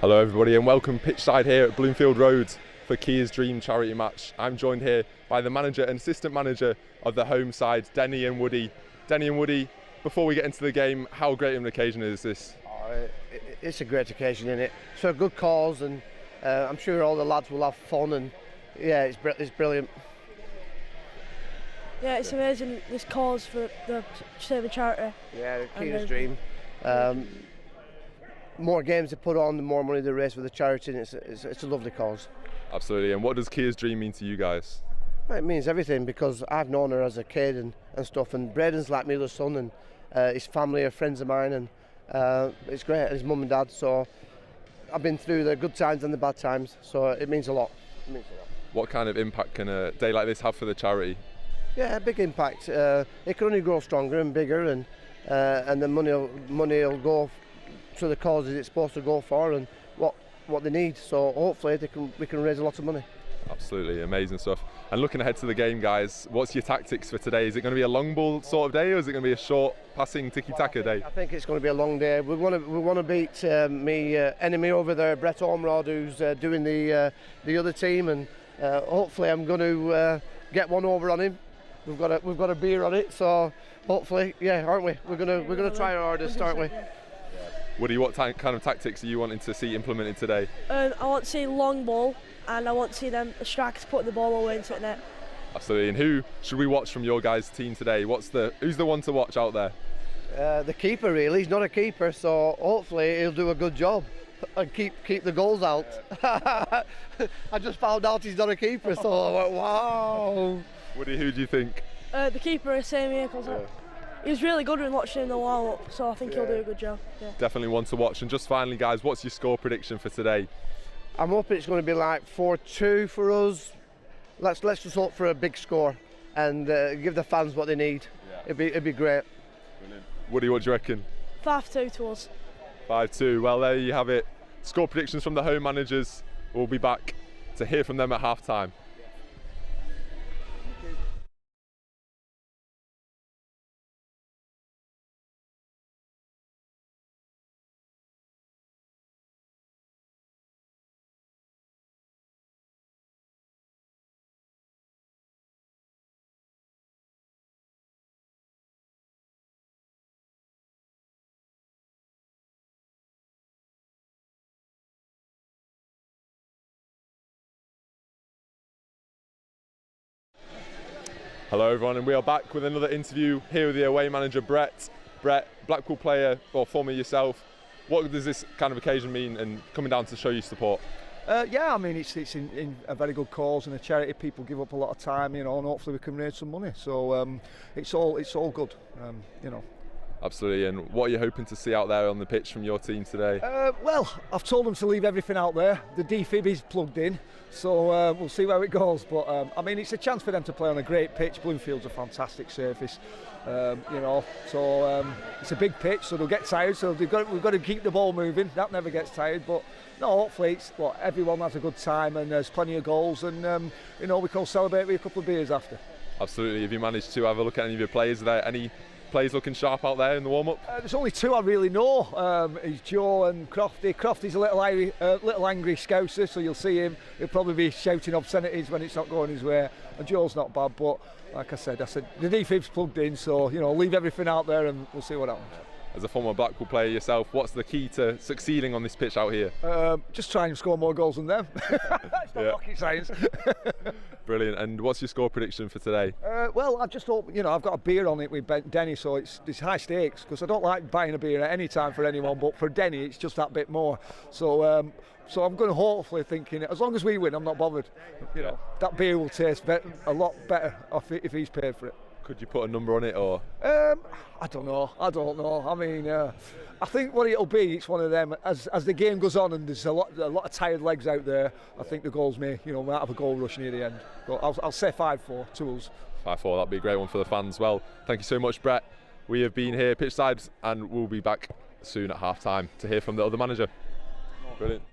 Hello everybody and welcome pitchside here at Bloomfield Road for Kia's Dream charity match. I'm joined here by the manager and assistant manager of the home side, Denny and Woody. Denny and Woody, before we get into the game, how great of an occasion is this? It's a great occasion, isn't it? So a good cause, and I'm sure all the lads will have fun, and yeah, it's brilliant. Yeah, it's amazing, this cause for the saving charity. Yeah, Kia's Dream. More games they put on, the more money they raise for the charity, and it's a lovely cause. Absolutely, and what does Kia's Dream mean to you guys? Well, it means everything, because I've known her as a kid and stuff, and Braden's like me, the son, and his family are friends of mine, and it's great, his mum and dad, so I've been through the good times and the bad times, so it means a lot. It means a lot. What kind of impact can a day like this have for the charity? Yeah, a big impact. It can only grow stronger and bigger, and the money will go to the causes it's supposed to go for and what they need. So hopefully we can raise a lot of money. Absolutely, amazing stuff. And looking ahead to the game, guys, what's your tactics for today? Is it going to be a long ball sort of day, or is it going to be a short passing tiki-taka day? I think it's going to be a long day. We want to beat me enemy over there, Brett Ormerod, who's doing the other team, and hopefully I'm going to get one over on him. We've got a beer on it, so hopefully, yeah, aren't we? We're gonna try our hardest, aren't we? Woody, what kind of tactics are you wanting to see implemented today? I want to see long ball, and I want to see them strikers putting the ball away into the net. Absolutely. And who should we watch from your guys' team today? Who's the one to watch out there? The keeper, really. He's not a keeper, so hopefully he'll do a good job and keep the goals out. I just found out he's not a keeper, so I went, wow. Woody, who do you think? The keeper is same here, because he was really good when watching him in the warm-up, so I think he'll do a good job. Yeah. Definitely one to watch. And just finally, guys, what's your score prediction for today? I'm hoping it's going to be like 4-2 for us. Let's just hope for a big score and give the fans what they need. Yeah. It'd be great. Brilliant. Woody, what do you reckon? 5-2 to us. 5-2. Well, there you have it. Score predictions from the home managers. We'll be back to hear from them at half-time. Hello everyone, and we are back with another interview here with the away manager Brett. Brett, Blackpool player, or former yourself. What does this kind of occasion mean, and coming down to show you support? Yeah, I mean it's in a very good cause and a charity. People give up a lot of time, you know, and hopefully we can raise some money. So it's all good, you know. Absolutely. And what are you hoping to see out there on the pitch from your team today? Well, I've told them to leave everything out there. The defib is plugged in, so we'll see where it goes. But I mean, it's a chance for them to play on a great pitch. Bloomfield's a fantastic surface, you know. So it's a big pitch, so they'll get tired. So we've got to keep the ball moving. That never gets tired. But no, hopefully everyone has a good time and there's plenty of goals, and you know, we can all celebrate with a couple of beers after. Absolutely. Have you managed to have a look at any of your players? Are there any players looking sharp out there in the warm-up? There's only two I really know. It's Joe and Crofty. Crofty's a little angry scouser, so you'll see him. He'll probably be shouting obscenities when it's not going his way. And Joe's not bad, but like I said the defib's plugged in, so you know, leave everything out there and we'll see what happens. As a former Blackpool player yourself, what's the key to succeeding on this pitch out here? Just try and score more goals than them. It's not rocket science. Brilliant. And what's your score prediction for today? Well, I just hope, you know, I've got a beer on it with Denny, so it's high stakes, because I don't like buying a beer at any time for anyone, but for Denny it's just that bit more. So I'm going to hopefully thinking, as long as we win, I'm not bothered. You know, that beer will taste a lot better if he's paid for it. Could you put a number on it, or? I don't know. I mean, I think what it'll be, it's one of them. As the game goes on and there's a lot of tired legs out there, I think the goals might have a goal rush near the end. But I'll say 5-4 to us. 5-4. That'd be a great one for the fans. Well, thank you so much, Brett. We have been here pitchside, and we'll be back soon at half time to hear from the other manager. Brilliant.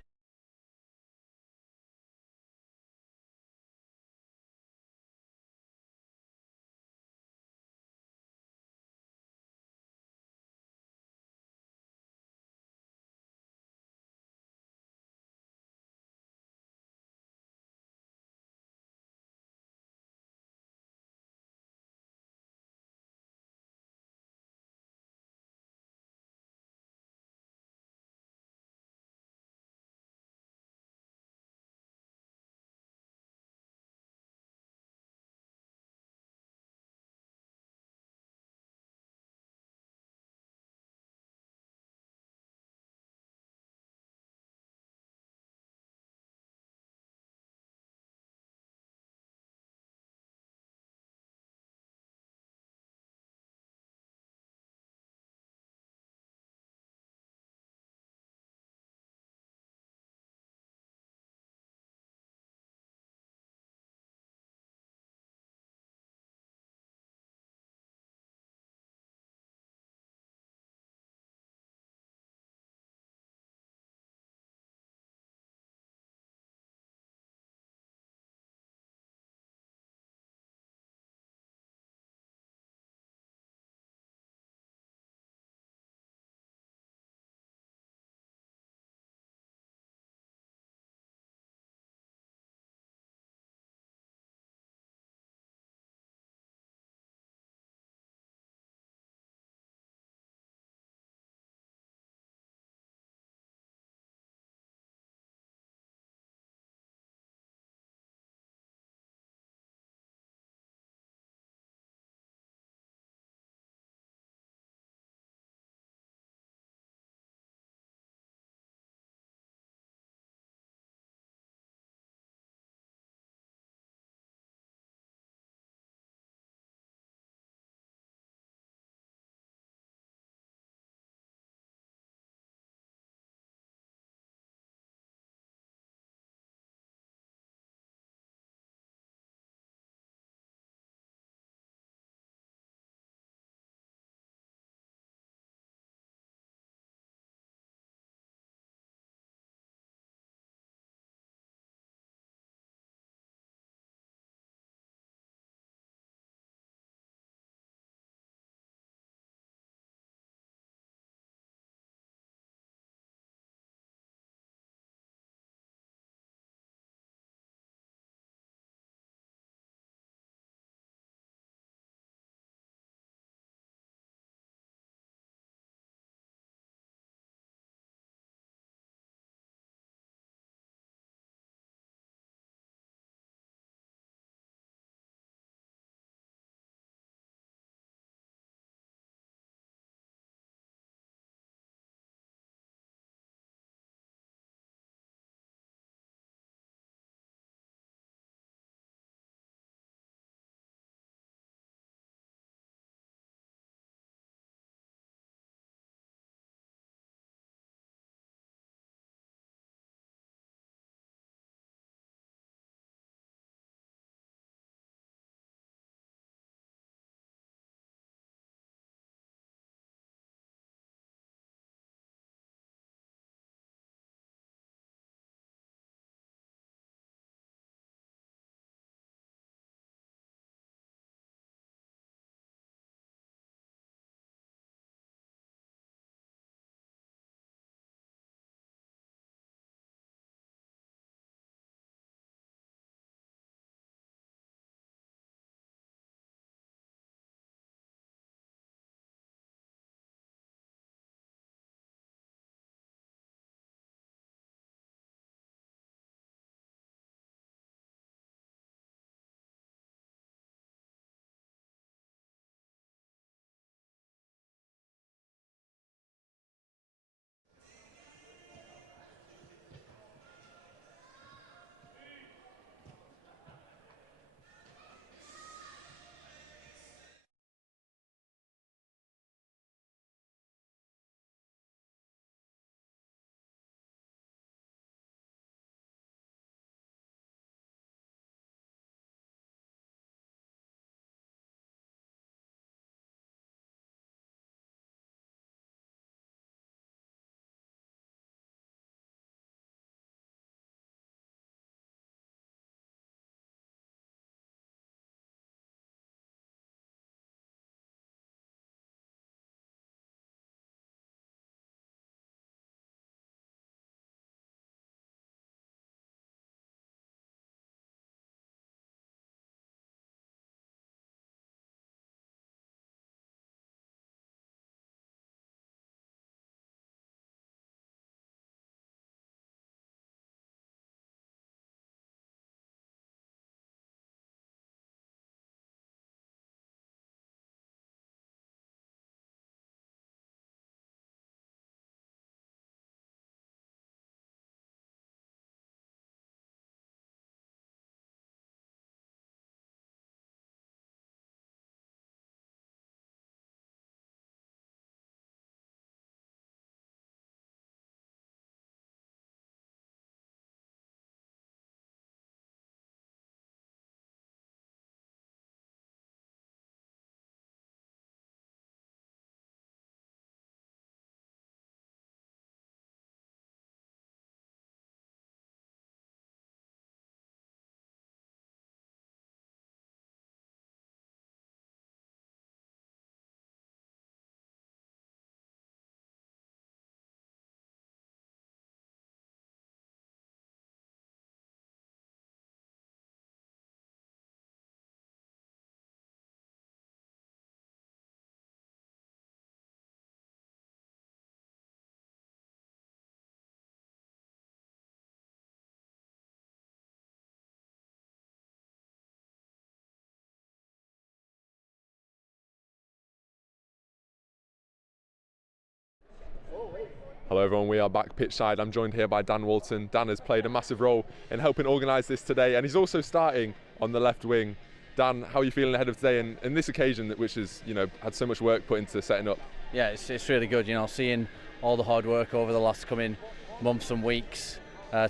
Hello everyone, we are back pitch side. I'm joined here by Dan Walton. Dan has played a massive role in helping organise this today, and he's also starting on the left wing. Dan, how are you feeling ahead of today and this occasion, which has had so much work put into setting up? Yeah, it's really good, seeing all the hard work over the last coming months and weeks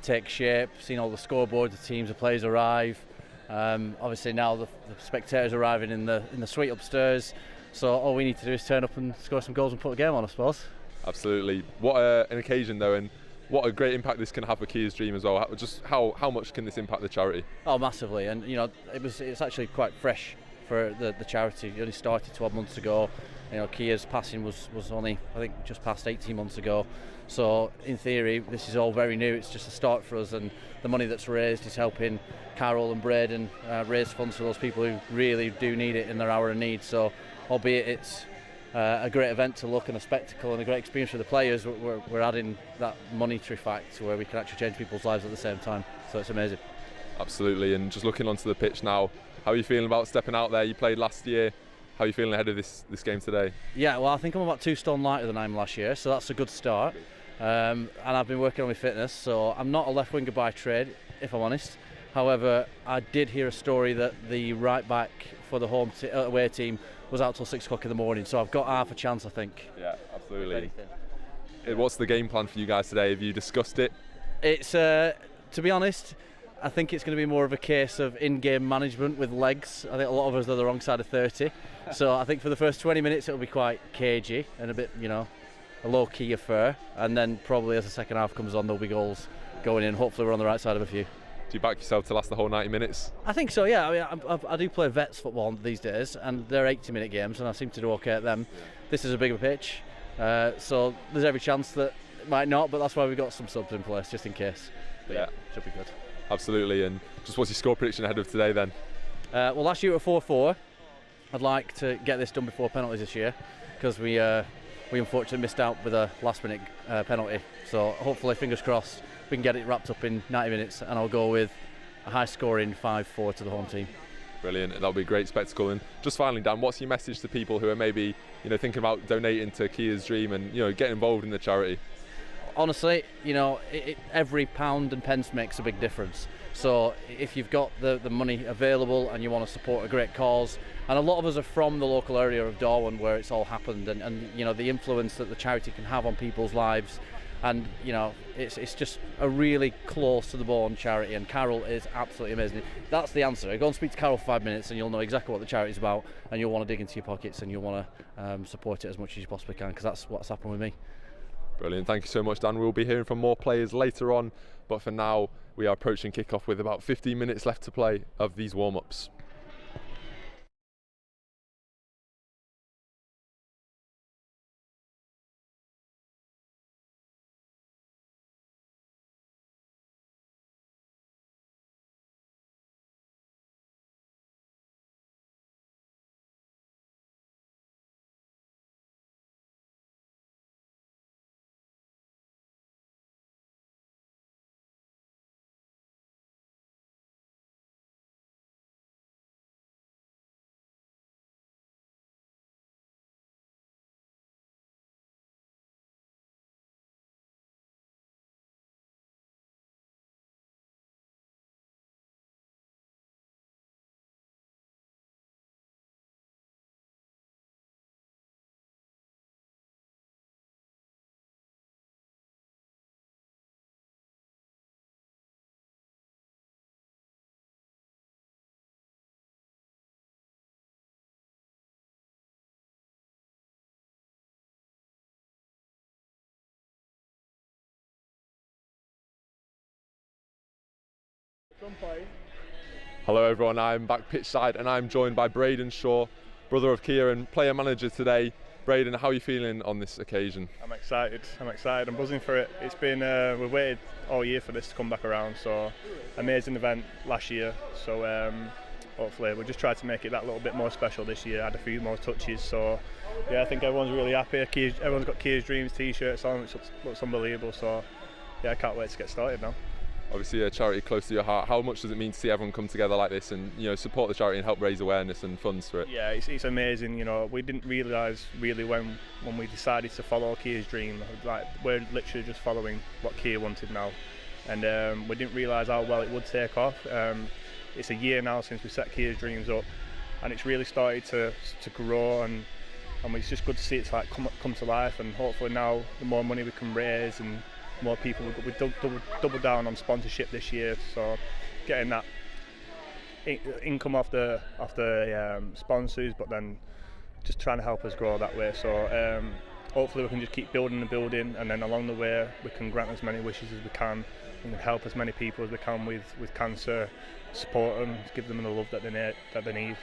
take shape, seeing all the scoreboards, the teams, the players arrive. Obviously now the spectators arriving in the suite upstairs, so all we need to do is turn up and score some goals and put a game on, I suppose. Absolutely. What an occasion though, and what a great impact this can have for Kia's Dream as well. Just how much can this impact the charity? Oh, massively, and it's actually quite fresh for the charity. It only started 12 months ago. Kia's passing was only, I think, just past 18 months ago. So in theory, this is all very new. It's just a start for us, and the money that's raised is helping Carol and Braden raise funds for those people who really do need it in their hour of need. So, albeit it's a great event to look and a spectacle and a great experience for the players, we're adding that monetary fact where we can actually change people's lives at the same time. So it's amazing. Absolutely, and just looking onto the pitch now, how are you feeling about stepping out there? You played last year. How are you feeling ahead of this game today? Yeah, well, I think I'm about 2 stone lighter than I am last year, so that's a good start. And I've been working on my fitness, so I'm not a left winger by trade, if I'm honest. However, I did hear a story that the right back for the away team was out till 6 o'clock in the morning, so I've got half a chance, I think. Yeah, absolutely. What's the game plan for you guys today? Have you discussed it? It's, to be honest, I think it's going to be more of a case of in-game management with legs. I think a lot of us are the wrong side of 30. So I think for the first 20 minutes it'll be quite cagey and a bit, a low-key affair. And then probably as the second half comes on, there'll be goals going in. Hopefully we're on the right side of a few. Do you back yourself to last the whole 90 minutes? I think so, yeah. I mean, I do play vets football these days, and they're 80-minute games, and I seem to do okay at them. This is a bigger pitch, so there's every chance that it might not, but that's why we've got some subs in place, just in case. But yeah, should be good. Absolutely, and just what's your score prediction ahead of today then? Well, last year at 4-4. I'd like to get this done before penalties this year, because we unfortunately missed out with a last-minute penalty. So hopefully, fingers crossed, we can get it wrapped up in 90 minutes, and I'll go with a high-scoring 5-4 to the home team. Brilliant, that'll be a great spectacle. And just finally, Dan, what's your message to people who are maybe thinking about donating to Kia's Dream and get involved in the charity? Honestly, every pound and pence makes a big difference. So if you've got the money available and you want to support a great cause, and a lot of us are from the local area of Darwin where it's all happened, and the influence that the charity can have on people's lives, and it's just a really close to the bone charity, and Carol is absolutely amazing. That's the answer. Go and speak to Carol for 5 minutes and you'll know exactly what the charity's about, and you'll want to dig into your pockets and you'll want to support it as much as you possibly can, because that's what's happened with me. Brilliant, thank you so much, Dan. We'll be hearing from more players later on, but for now we are approaching kick-off with about 15 minutes left to play of these warm-ups. Hello everyone, I'm back pitch side and I'm joined by Braden Shaw, brother of Kia and player manager today. Braden, how are you feeling on this occasion? I'm excited, I'm buzzing for it. It's been, we've waited all year for this to come back around, so amazing event last year, so hopefully we'll just try to make it that little bit more special this year, add a few more touches, so yeah, I think everyone's really happy. Everyone's got Kia's Dreams t-shirts on, which looks unbelievable, so yeah, I can't wait to get started now. Obviously a charity close to your heart. How much does it mean to see everyone come together like this and support the charity and help raise awareness and funds for it? Yeah, it's amazing. We didn't realise really when we decided to follow Kia's dream, like we're literally just following what Kia wanted now, and we didn't realise how well it would take off. It's a year now since we set Kia's dreams up, and it's really started to grow, and it's just good to see it's like come to life. And hopefully now the more money we can raise and more people, we double down on sponsorship this year, so getting that income off the sponsors, but then just trying to help us grow that way. So hopefully we can just keep building the building, and then along the way we can grant as many wishes as we can and help as many people as we can with cancer, support them, give them the love that they need.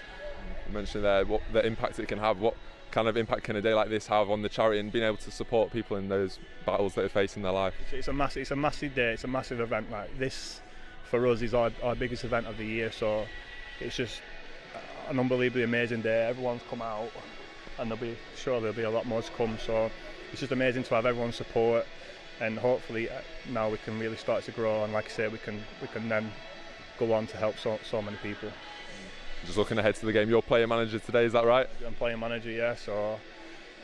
You mentioned there what the impact it can have. What kind of impact can a day like this have on the charity and being able to support people in those battles that they face in their life? It's a massive day. It's a massive event. Like this, for us, is our biggest event of the year. So it's just an unbelievably amazing day. Everyone's come out, and there'll be a lot more to come. So it's just amazing to have everyone's support, and hopefully now we can really start to grow. And like I say, we can then go on to help so many people. Just looking ahead to the game, you're player manager today, is that right? I'm player manager, yeah, so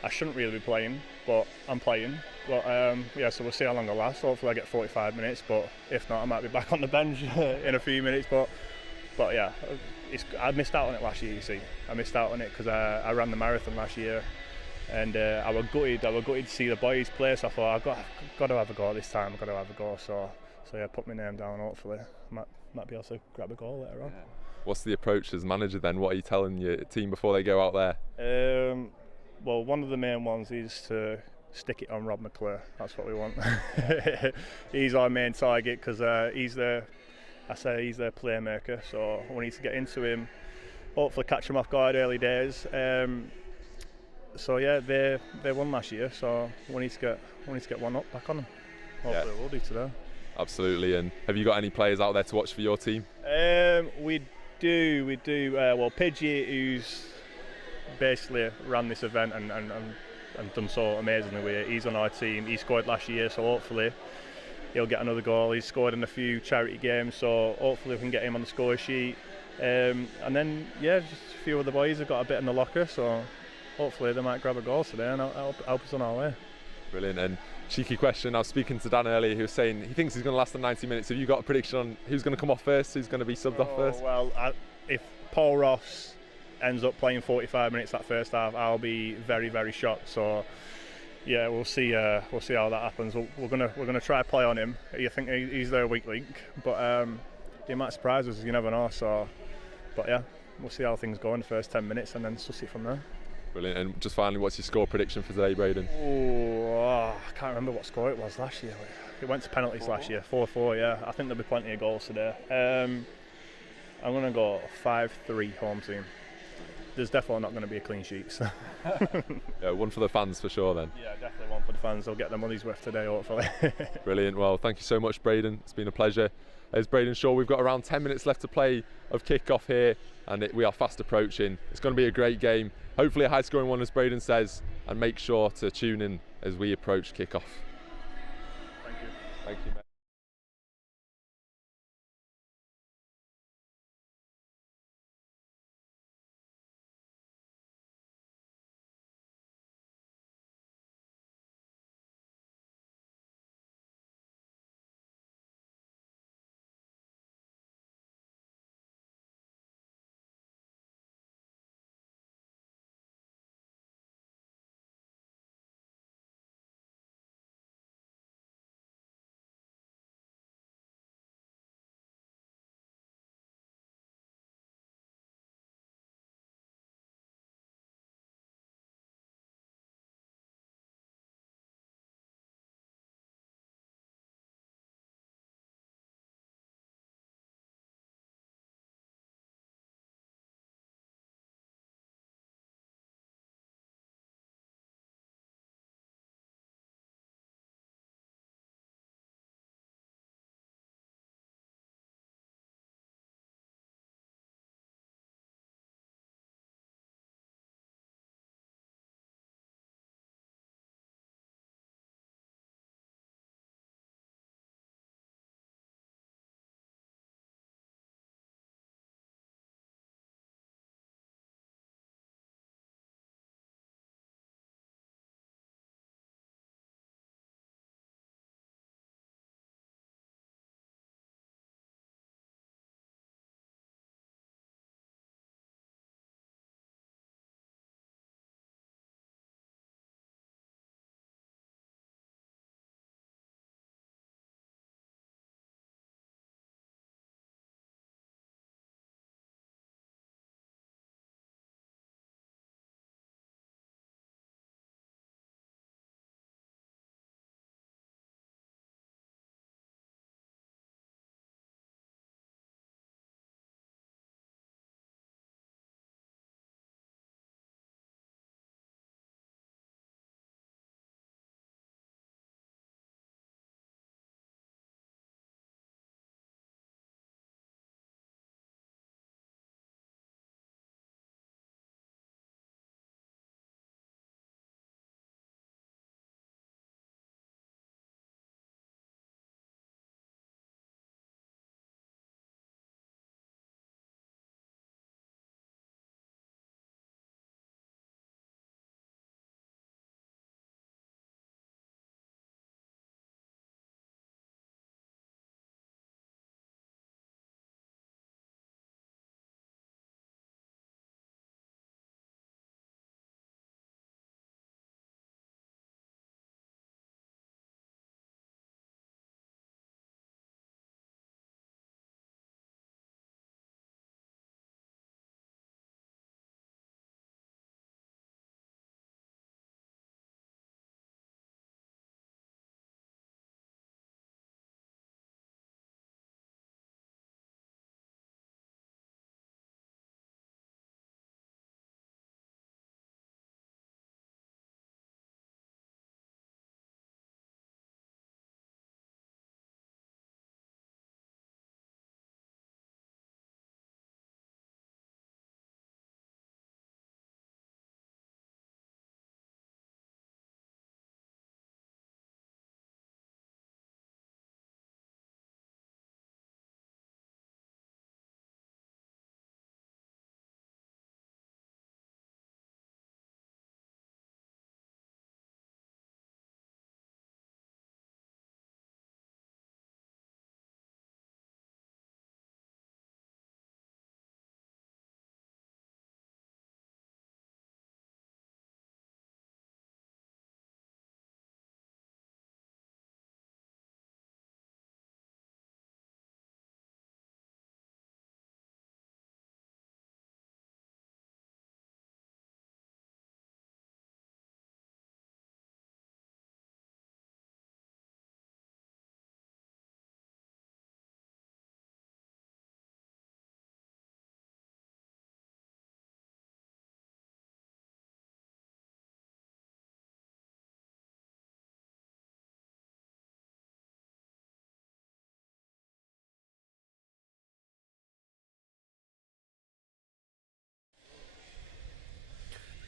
I shouldn't really be playing, but I'm playing. But yeah, so we'll see how long it lasts. Hopefully I get 45 minutes, but if not, I might be back on the bench in a few minutes. But yeah, I missed out on it last year, you see. I missed out on it because I ran the marathon last year, and I was gutted to see the boys play, so I thought I've got to have a go this time, I've got to have a go. So yeah, put my name down, hopefully. Might be able to grab a goal later on. Yeah. What's the approach as manager then? What are you telling your team before they go out there? Well, one of the main ones is to stick it on Rob McClure. That's what we want. He's our main target because he's the playmaker. So we need to get into him. Hopefully catch him off guard early days. So yeah, they won last year. So we need to get one up back on them. Hopefully we'll do today. Absolutely. And have you got any players out there to watch for your team? We do. Well, Pidgey, who's basically ran this event and done so amazingly with it, he's on our team. He scored last year, so hopefully he'll get another goal. He's scored in a few charity games, so hopefully we can get him on the score sheet. And then yeah, just a few of the boys have got a bit in the locker, so hopefully they might grab a goal today and help us on our way. Brilliant. And cheeky question, I was speaking to Dan earlier, who was saying he thinks he's going to last the 90 minutes. Have you got a prediction on who's going to come off first, who's going to be subbed off first? Well, if Paul Ross ends up playing 45 minutes that first half, I'll be very, very shocked. So yeah, we'll see how that happens. We're gonna try to play on him. You think he's their weak link, but he might surprise us, you never know. So, but yeah, we'll see how things go in the first 10 minutes and then suss it from there. Brilliant. And just finally, what's your score prediction for today, Braden? I can't remember what score it was last year. It went to penalties last year, 4-4, yeah. I think there'll be plenty of goals today. I'm going to go 5-3 home team. There's definitely not going to be a clean sheet. So. Yeah, one for the fans for sure then. Yeah, definitely one for the fans. They'll get their money's worth today, hopefully. Brilliant. Well, thank you so much, Braden. It's been a pleasure. As Braden Shaw, we've got around 10 minutes left to play of kick-off here, and we are fast approaching. It's going to be a great game. Hopefully a high-scoring one, as Braden says, and make sure to tune in as we approach kick-off. Thank you. Thank you, mate.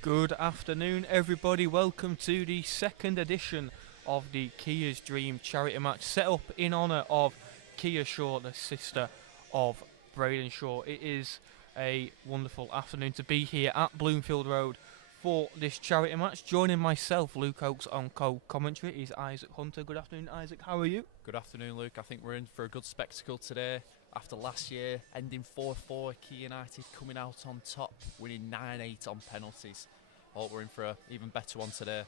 Good afternoon, everybody. Welcome to the second edition of the Kia's Dream charity match, set up in honour of Kia Shaw, the sister of Braden Shaw. It is a wonderful afternoon to be here at Bloomfield Road for this charity match. Joining myself, Luke Oakes, on co-commentary is Isaac Hunter. Good afternoon, Isaac. How are you? Good afternoon, Luke. I think we're in for a good spectacle today. After last year, ending 4-4, Kia United coming out on top, winning 9-8 on penalties. Hope we're in for an even better one today.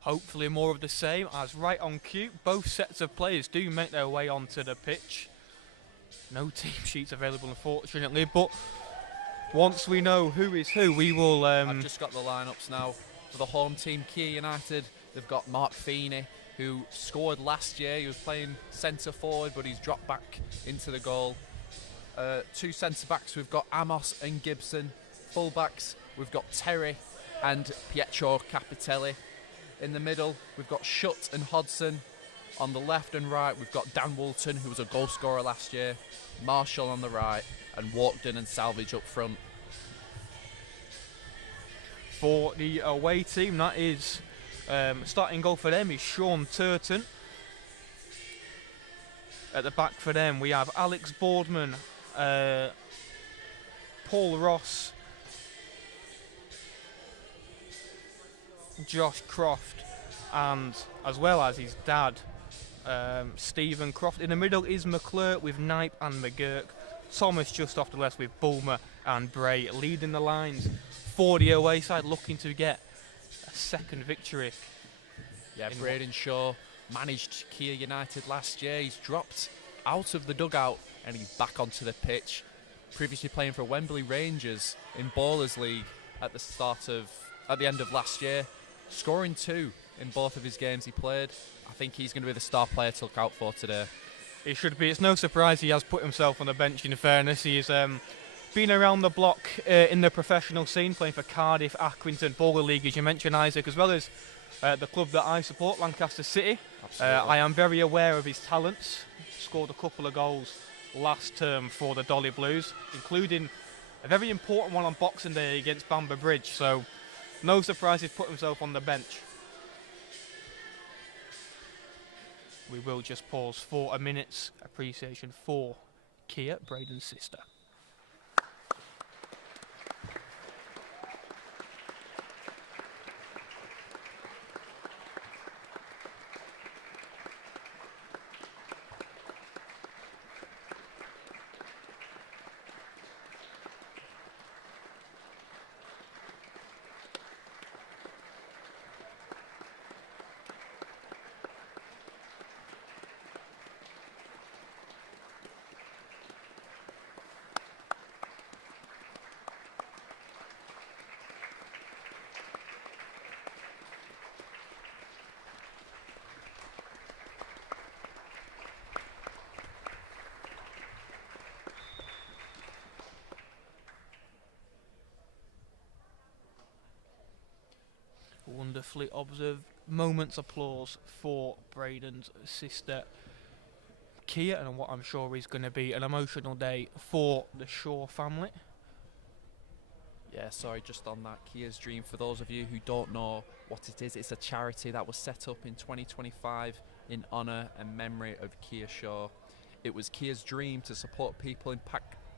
Hopefully more of the same, as right on cue, both sets of players do make their way onto the pitch. No team sheets available, unfortunately, but once we know who is who, we will... I've just got the lineups now. For the home team, Kia United, they've got Mark Feeney, who scored last year. He was playing centre forward, but he's dropped back into the goal. Two centre backs, we've got Amos and Gibson. Full backs, we've got Terry and Pietro Capitelli. In the middle, we've got Shutt and Hodson. On the left and right, we've got Dan Woolton, who was a goal scorer last year. Marshall on the right, and Walkden and Salvage up front. For the away team, that is starting goal for them is Sean Turton. At the back for them, we have Alex Boardman, Paul Ross, Josh Croft, and as well as his dad, Stephen Croft. In the middle is McClure with Knipe and McGurk. Thomas just off the left with Bulmer and Bray leading the lines for the away side, looking to get a second victory. Yeah, Braden Shaw managed Kia United last year. He's dropped out of the dugout and he's back onto the pitch. Previously playing for Wembley Rangers in Bowlers League at the end of last year, scoring 2 in both of his games he played. I think he's going to be the star player to look out for today. He should be. It's no surprise he has put himself on the bench, in fairness. He's been around the block in the professional scene, playing for Cardiff, Accrington, Bowler League, as you mentioned, Isaac, as well as the club that I support, Lancaster City. I am very aware of his talents. Scored a couple of goals last term for the Dolly Blues, including a very important one on Boxing Day against Bamber Bridge. So no surprise he's put himself on the bench. We will just pause for a minute's appreciation for Kia, Braden's sister. Wonderfully observed moments applause for Braden's sister Kia, and what I'm sure is going to be an emotional day for the Shaw family. Yeah, sorry, just on that, Kia's Dream, for those of you who don't know what it is, it's a charity that was set up in 2025 in honour and memory of Kia Shaw. It was Kia's dream to support people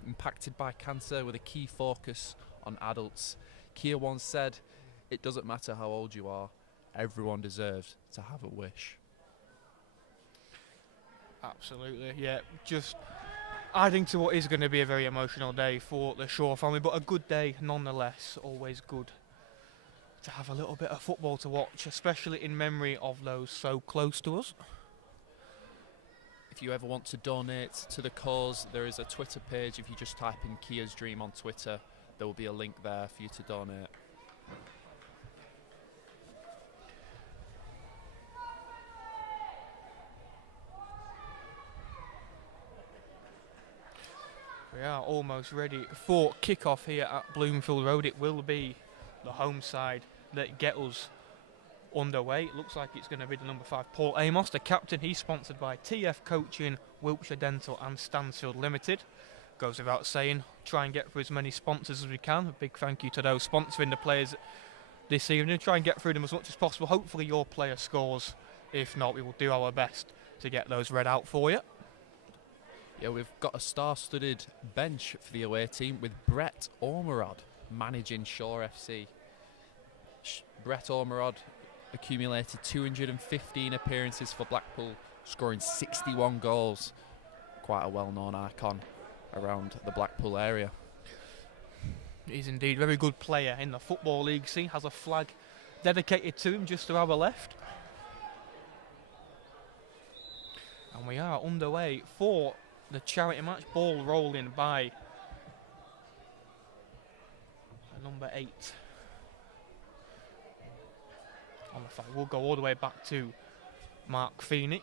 impacted by cancer with a key focus on adults. Kia once said, "It doesn't matter how old you are, everyone deserves to have a wish." Absolutely, yeah. Just adding to what is going to be a very emotional day for the Shaw family, but a good day nonetheless. Always good to have a little bit of football to watch, especially in memory of those so close to us. If you ever want to donate to the cause, there is a Twitter page. If you just type in Kia's Dream on Twitter, there will be a link there for you to donate. We are almost ready for kick-off here at Bloomfield Road. It will be the home side that get us underway. It looks like it's going to be the number 5, Paul Amos, the captain. He's sponsored by TF Coaching, Wiltshire Dental and Stansfield Limited. Goes without saying, try and get for as many sponsors as we can. A big thank you to those sponsoring the players this evening. Try and get through them as much as possible. Hopefully your player scores. If not, we will do our best to get those read out for you. Yeah, we've got a star-studded bench for the away team with Brett Ormerod managing Shore FC. Brett Ormerod accumulated 215 appearances for Blackpool, scoring 61 goals. Quite a well-known icon around the Blackpool area. He's indeed a very good player in the Football League scene. Has a flag dedicated to him just to our left. And we are underway for the charity match. Ball rolling by number 8 on the flag. We'll go all the way back to Mark Feeney.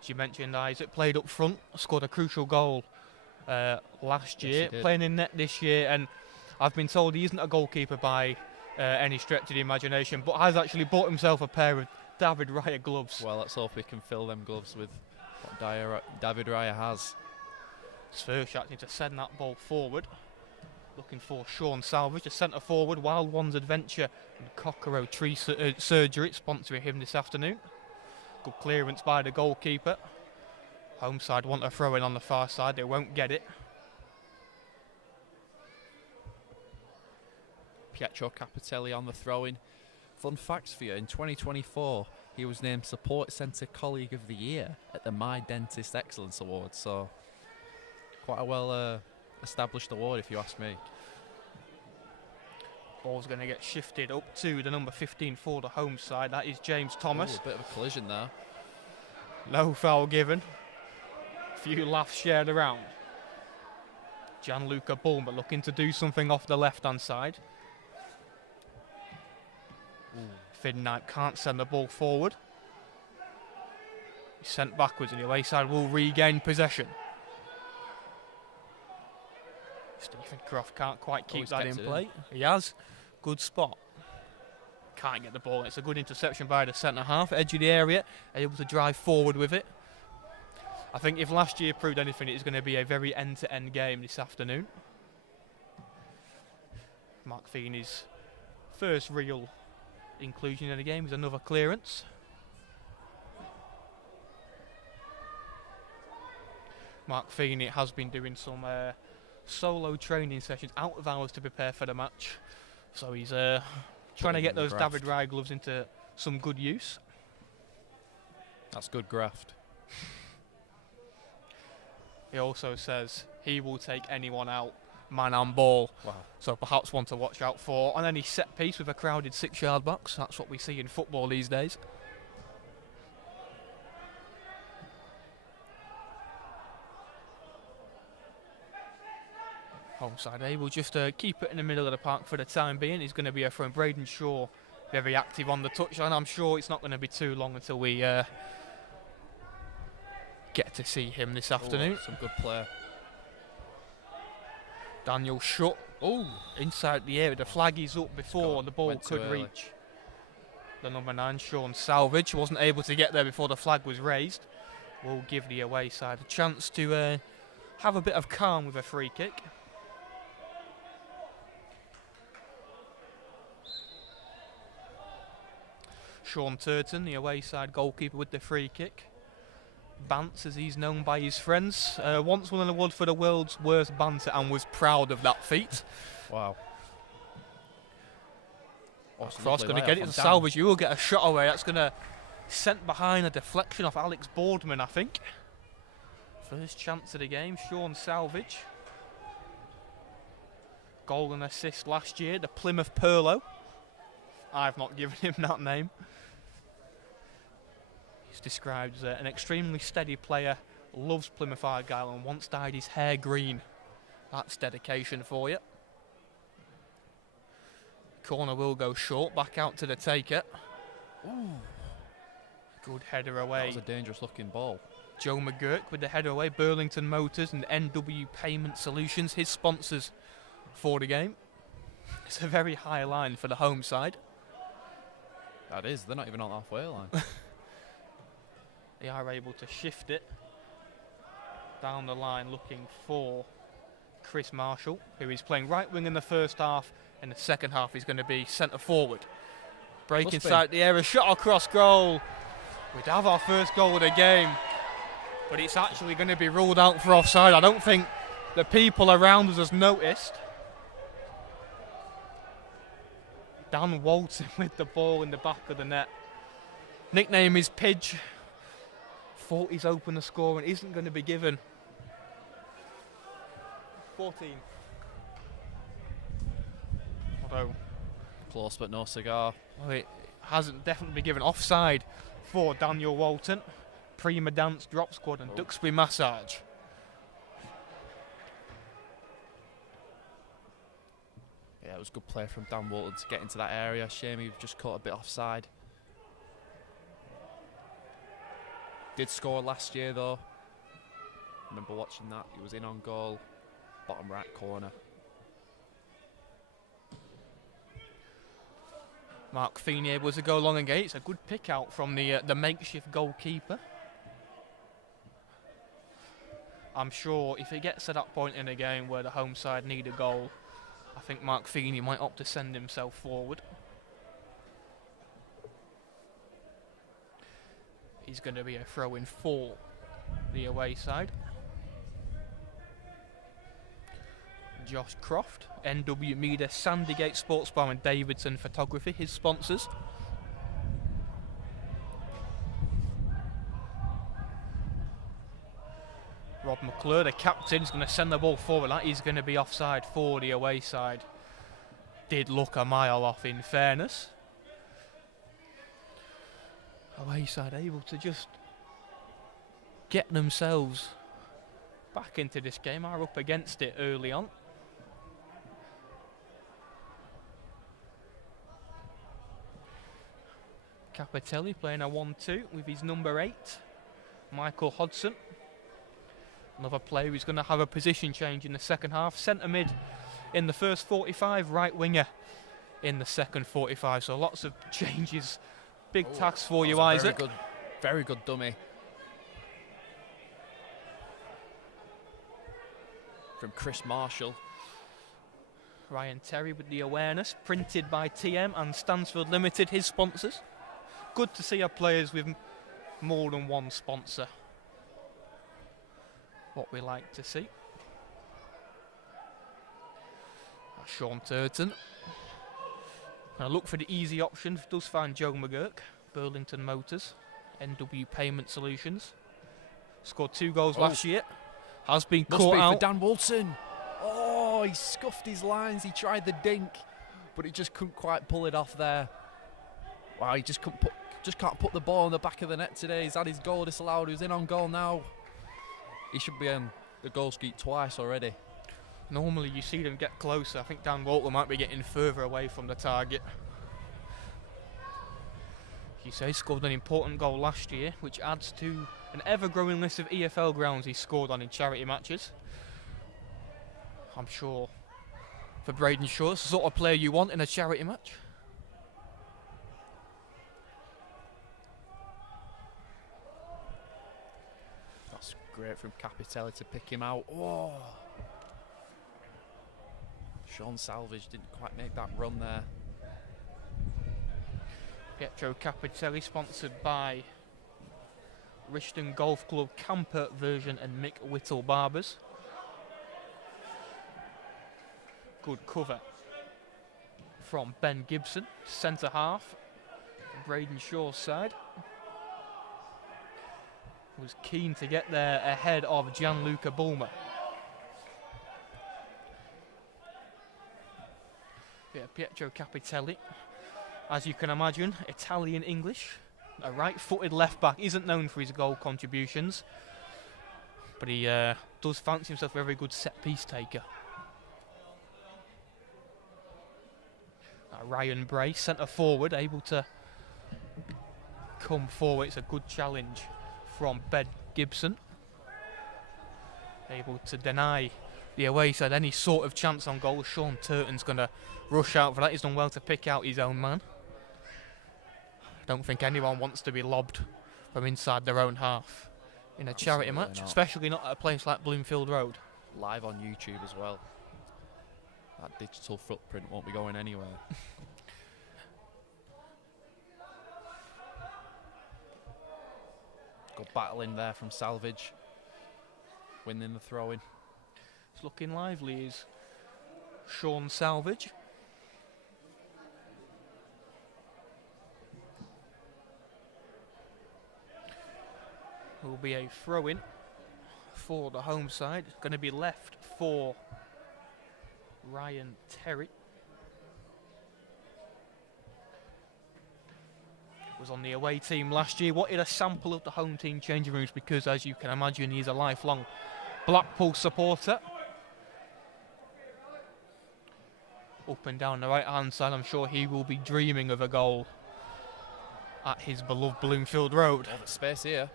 As you mentioned, Isaac played up front, scored a crucial goal last year, playing in net this year, and I've been told he isn't a goalkeeper by any stretch of the imagination, but has actually bought himself a pair of David Raya gloves. Well, let's hope we can fill them gloves with what David Raya has. His first shot to send that ball forward. Looking for Sean Salvage, a centre forward. Wild Ones Adventure and Cockero Tree Surgery sponsoring him this afternoon. Good clearance by the goalkeeper. Home side want a throw in on the far side. They won't get it. Pietro Capitelli on the throw-in. Fun facts for you, in 2024 he was named Support Centre Colleague of the Year at the My Dentist Excellence Award, so quite a well established award if you ask me. Ball's going to get shifted up to the number 15 for the home side. That is James Thomas. Ooh, a bit of a collision there. No foul given. Few laughs shared around. Gianluca Bulmer looking to do something off the left-hand side. Finn Knight can't send the ball forward. He's sent backwards and the away side will regain possession. Stephen Croft can't quite keep that in play. He has. Good spot. Can't get the ball. It's a good interception by the centre half. Edge of the area. Able to drive forward with it. I think if last year proved anything, it's going to be a very end-to-end game this afternoon. Mark Feeney's first real inclusion in the game is another clearance. Mark Feeney has been doing some solo training sessions out of hours to prepare for the match, so he's trying to get those David Raya gloves into some good use. That's good graft. He also says he will take anyone out, man and ball. Wow. So perhaps one to watch out for on any set piece with a crowded 6-yard box. That's what we see in football these days. Home side able just to keep it in the middle of the park for the time being. He's going to be a throw. Braden Shaw very active on the touchline. I'm sure it's not going to be too long until we get to see him this afternoon. Some good play. Daniel Shutt. Oh, inside the area. The flag is up before the ball could reach the number 9, Sean Salvage. Wasn't able to get there before the flag was raised. Will give the away side a chance to have a bit of calm with a free kick. Sean Turton, the away side goalkeeper, with the free kick. Bants, as he's known by his friends, once won an award for the world's worst banter and was proud of that feat. Wow. Cross going to get it to Salvage. You will get a shot away. That's going to sent behind a deflection off Alex Boardman, I think. First chance of the game, Sean Salvage. Goal and assist last year, the Plymouth Perlo. I've not given him that name. He's described as an extremely steady player, loves Plymouth Argyle and once dyed his hair green. That's dedication for you. Corner will go short, back out to the taker. Ooh. Good header away. That was a dangerous looking ball. Joe McGurk with the header away. Burlington Motors and NW Payment Solutions, his sponsors for the game. It's a very high line for the home side. That is, they're not even on the halfway line. They are able to shift it down the line looking for Chris Marshall, who is playing right wing in the first half, In the second half, he's going to be centre forward. Break inside the area, shot across goal. We'd have our first goal of the game, but it's actually going to be ruled out for offside. I don't think the people around us has noticed. Dan Walton with the ball in the back of the net. Nickname is Pidge. Thought he's opened the score and isn't going to be given. 14. Although Close but no cigar. well, it hasn't definitely been given. Offside for Daniel Walton. Prima Dance Drop Squad and Duxbury Massage. Yeah, it was good play from Dan Walton to get into that area. Shame he just caught a bit offside. Did score last year though. Remember watching that. He was in on goal, bottom right corner. Mark Feeney able to go long and get. It's a good pick out from the makeshift goalkeeper. I'm sure if it gets to that point in a game where the home side need a goal, I think Mark Feeney might opt to send himself forward. He's going to be a throw in for the away side. Josh Croft, NW Media, Sandygate Sports Bar and Davidson Photography, his sponsors. Rob McClure, the captain, is going to send the ball forward. That is going to be offside for the away side. Did look a mile off, in fairness. Away side able to just get themselves back into this game. Are up against it early on. Capitelli playing a 1-2 with his number 8, Michael Hodson. Another player who's going to have a position change in the second half. Centre mid in the first 45, right winger in the second 45. So lots of changes. Big task for you, Isaac. Very good dummy. From Chris Marshall. Ryan Terry with the awareness, printed by TM and Stansfield Limited, his sponsors. Good to see our players with more than one sponsor. What we like to see. Sean Turton. I look for the easy option. Does find Joe McGurk, Burlington Motors, NW Payment Solutions. Scored 2 goals last year. Has been caught out. For Dan Walton. Oh, he scuffed his lines. He tried the dink, but he just couldn't quite pull it off there. Wow, he just can't put the ball in the back of the net today. He's had his goal disallowed. He's in on goal now. He should be on the goal skeet twice already. Normally you see them get closer. I think Dan Walton might be getting further away from the target. He says scored an important goal last year, which adds to an ever-growing list of EFL grounds he scored on in charity matches. I'm sure for Braden Shaw, it's the sort of player you want in a charity match. That's great from Capitelli to pick him out. Oh. Sean Salvage didn't quite make that run there. Pietro Capitelli, sponsored by Rishton Golf Club, Camper Version and Mick Whittle Barbers. Good cover from Ben Gibson, centre half, Braden Shaw's side. Was keen to get there ahead of Gianluca Bulmer. Yeah, Pietro Capitelli, as you can imagine, Italian-English, a right-footed left-back, isn't known for his goal contributions, but he does fancy himself a very good set-piece taker. Ryan Bray, centre-forward, able to come forward. It's a good challenge from Ben Gibson. Able to deny the away side any sort of chance on goal. Sean Turton's going to rush out for that. He's done well to pick out his own man. I don't think anyone wants to be lobbed from inside their own half in a charity match, especially not at a place like Bloomfield Road. Live on YouTube as well. That digital footprint won't be going anywhere. Good battle in there from Salvage, winning the throw-in. It's looking lively is Sean Salvage. Will be a throw-in for the home side. Going to be left for Ryan Terry. Was on the away team last year. Wanted a sample of the home team changing rooms because, as you can imagine, he's a lifelong Blackpool supporter. Up and down the right hand side, I'm sure he will be dreaming of a goal at his beloved Bloomfield Road. Oh, there's space here.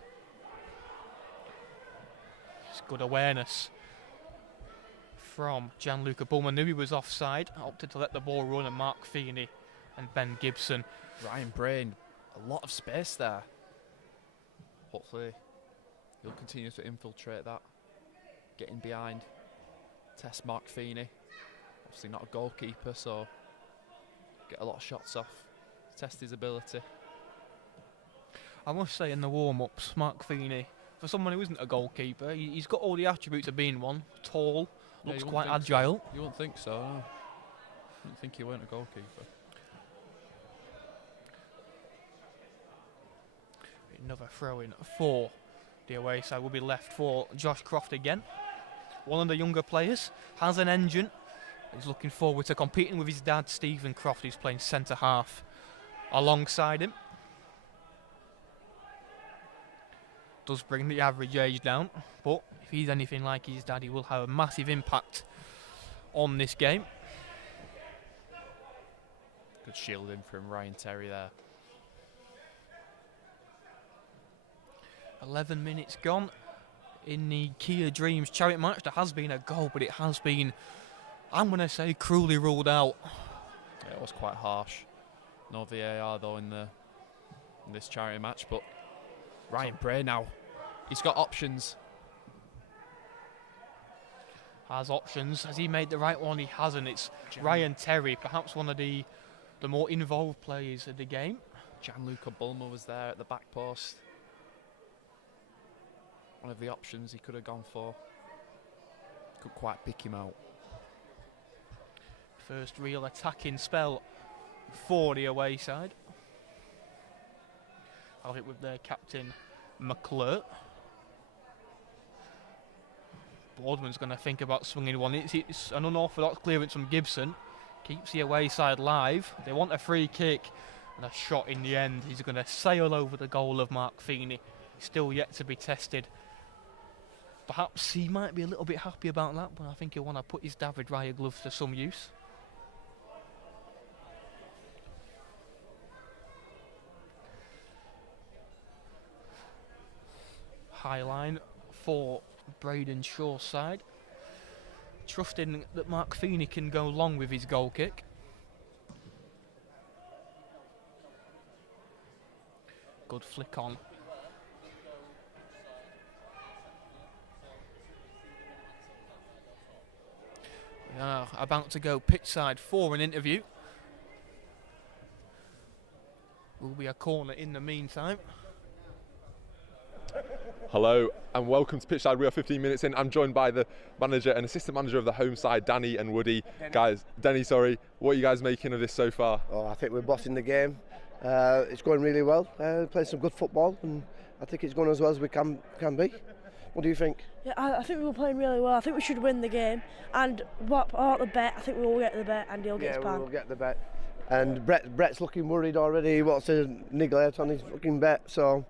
It's good awareness from Gianluca Bullman. Knew he was offside, opted to let the ball run, and Mark Feeney and Ben Gibson. Ryan Brain, a lot of space there. Hopefully he'll continue to infiltrate that, getting behind, test Mark Feeney. Obviously not a goalkeeper, so get a lot of shots off, test his ability. I must say, in the warm-ups, Mark Feeney, for someone who isn't a goalkeeper, he's got all the attributes of being one. Tall, looks quite agile. So. You wouldn't think so, no. You wouldn't think he weren't a goalkeeper. Another throw-in for the away side will be left for Josh Croft again. One of the younger players, has an engine. He's looking forward to competing with his dad, Stephen Croft, who's playing centre-half alongside him. Does bring the average age down, but if he's anything like his dad, he will have a massive impact on this game. Good shielding from Ryan Terry there. 11 minutes gone in the Kia Dreams charity match. There has been a goal, but it has been, I'm going to say, cruelly ruled out. Yeah, it was quite harsh. No VAR though in this charity match, but Ryan Bray now, he's got options. Has options. Has he made the right one? He hasn't. It's Ryan Terry, perhaps one of the more involved players of the game. Gianluca Bulmer was there at the back post. One of the options he could have gone for. Couldn't quite pick him out. First real attacking spell for the away side. Have it with their captain, McClure. Boardman's going to think about swinging one. It's an unorthodox clearance from Gibson. Keeps the away side live. They want a free kick and a shot in the end. He's going to sail over the goal of Mark Feeney. Still yet to be tested. Perhaps he might be a little bit happy about that, but I think he'll want to put his David Raya gloves to some use. High line for Braden Shaw's side. Trusting that Mark Feeney can go long with his goal kick. Good flick on. We are about to go pitch side for an interview. Will be a corner in the meantime. Hello and welcome to Pitchside. We are 15 minutes in. I'm joined by the manager and assistant manager of the home side, Danny and Woody. Denny, what are you guys making of this so far? Oh, I think we're bossing the game. It's going really well. Playing some good football, and I think it's going as well as we can be. What do you think? Yeah, I think we were playing really well. I think we should win the game. And about the bet, I think we will get the bet, and he'll get his pan. Yeah, we will get the bet. And Brett's looking worried already. He wants to niggle out on his fucking bet. So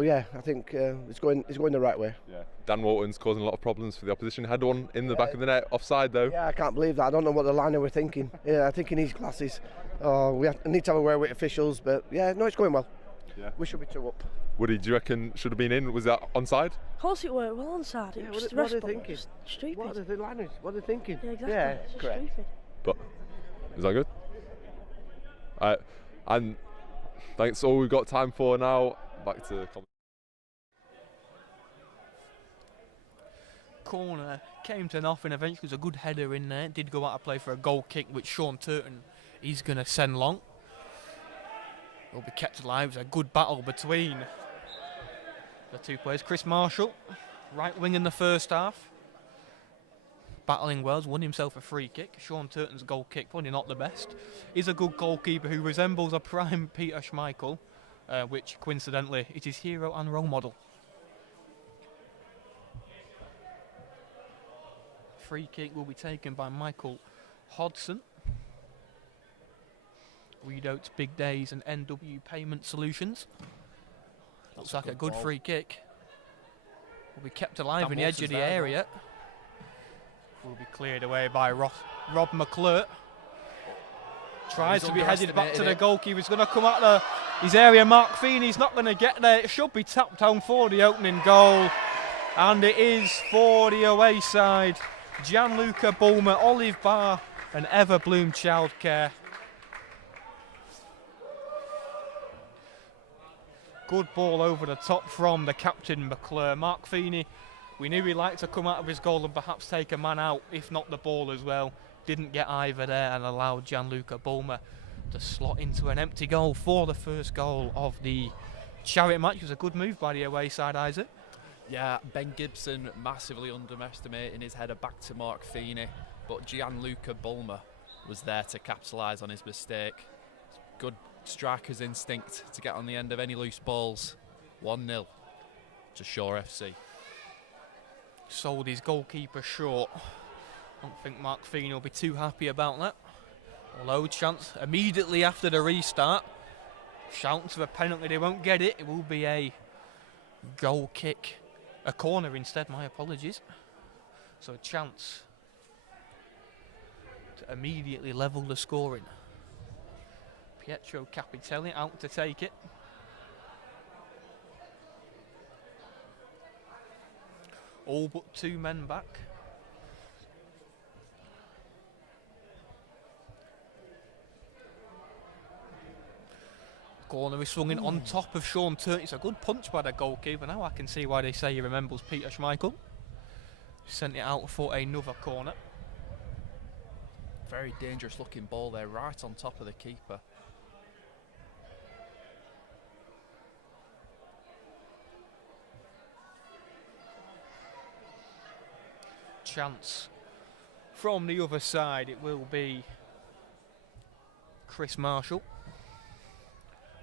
yeah, I think it's going the right way. Yeah. Dan Walton's causing a lot of problems for the opposition. Had one in the back of the net, offside though. Yeah, I can't believe that. I don't know what the liner were thinking. Yeah, I think he needs glasses. We need to have a word with officials, but yeah, no, it's going well. Yeah. We should be 2 up. Woody, do you reckon should have been in? Was that onside? Of course it were well onside. It was what are they thinking? Stupid. What are the liners? What are they thinking? Yeah, exactly. Yeah, It's just correct. stupid. But is that good? And thanks. All we've got time for now. Back to corner, came to nothing. Eventually, was a good header in there. Did go out to play for a goal kick, which Sean Turton is going to send long. Will be kept alive. It's a good battle between the two players. Chris Marshall, right wing in the first half, battling well, won himself a free kick. Sean Turton's goal kick, probably not the best. He's a good goalkeeper who resembles a prime Peter Schmeichel, which coincidentally is his hero and role model. Free kick will be taken by Michael Hodson. Weedoats Big Days and NW Payment Solutions. Looks like a good free kick. Will be kept alive in the edge of the area. Will be cleared away by Rob McClure. Tries to be headed back to the goalkeeper. He's going to come out of his area. Mark Feeney's not going to get there. It should be tapped home for the opening goal. And it is for the away side. Gianluca Bulmer, Olive Bar and Everbloom Childcare. Good ball over the top from the captain McClure. Mark Feeney, we knew he'd like to come out of his goal and perhaps take a man out, if not the ball as well. Didn't get either there and allowed Gianluca Bulmer to slot into an empty goal for the first goal of the charity match. It was a good move by the away side, Isaac. Yeah, Ben Gibson massively underestimating his header back to Mark Feeney, but Gianluca Bulmer was there to capitalise on his mistake. Good striker's instinct to get on the end of any loose balls. 1-0 to Shore FC. Sold his goalkeeper short. Don't think Mark Feeney will be too happy about that. Although chance immediately after the restart. Shouts for a penalty, they won't get it. It will be a goal kick. A corner instead, my apologies. So a chance to immediately level the scoring. Pietro Capitelli out to take it. All but two men back. Corner is swung in on top of Sean Turton. It's a good punch by the goalkeeper. Now I can see why they say he remembers Peter Schmeichel. Sent it out for another corner. Very dangerous looking ball there, right on top of the keeper. Chance from the other side. It will be Chris Marshall.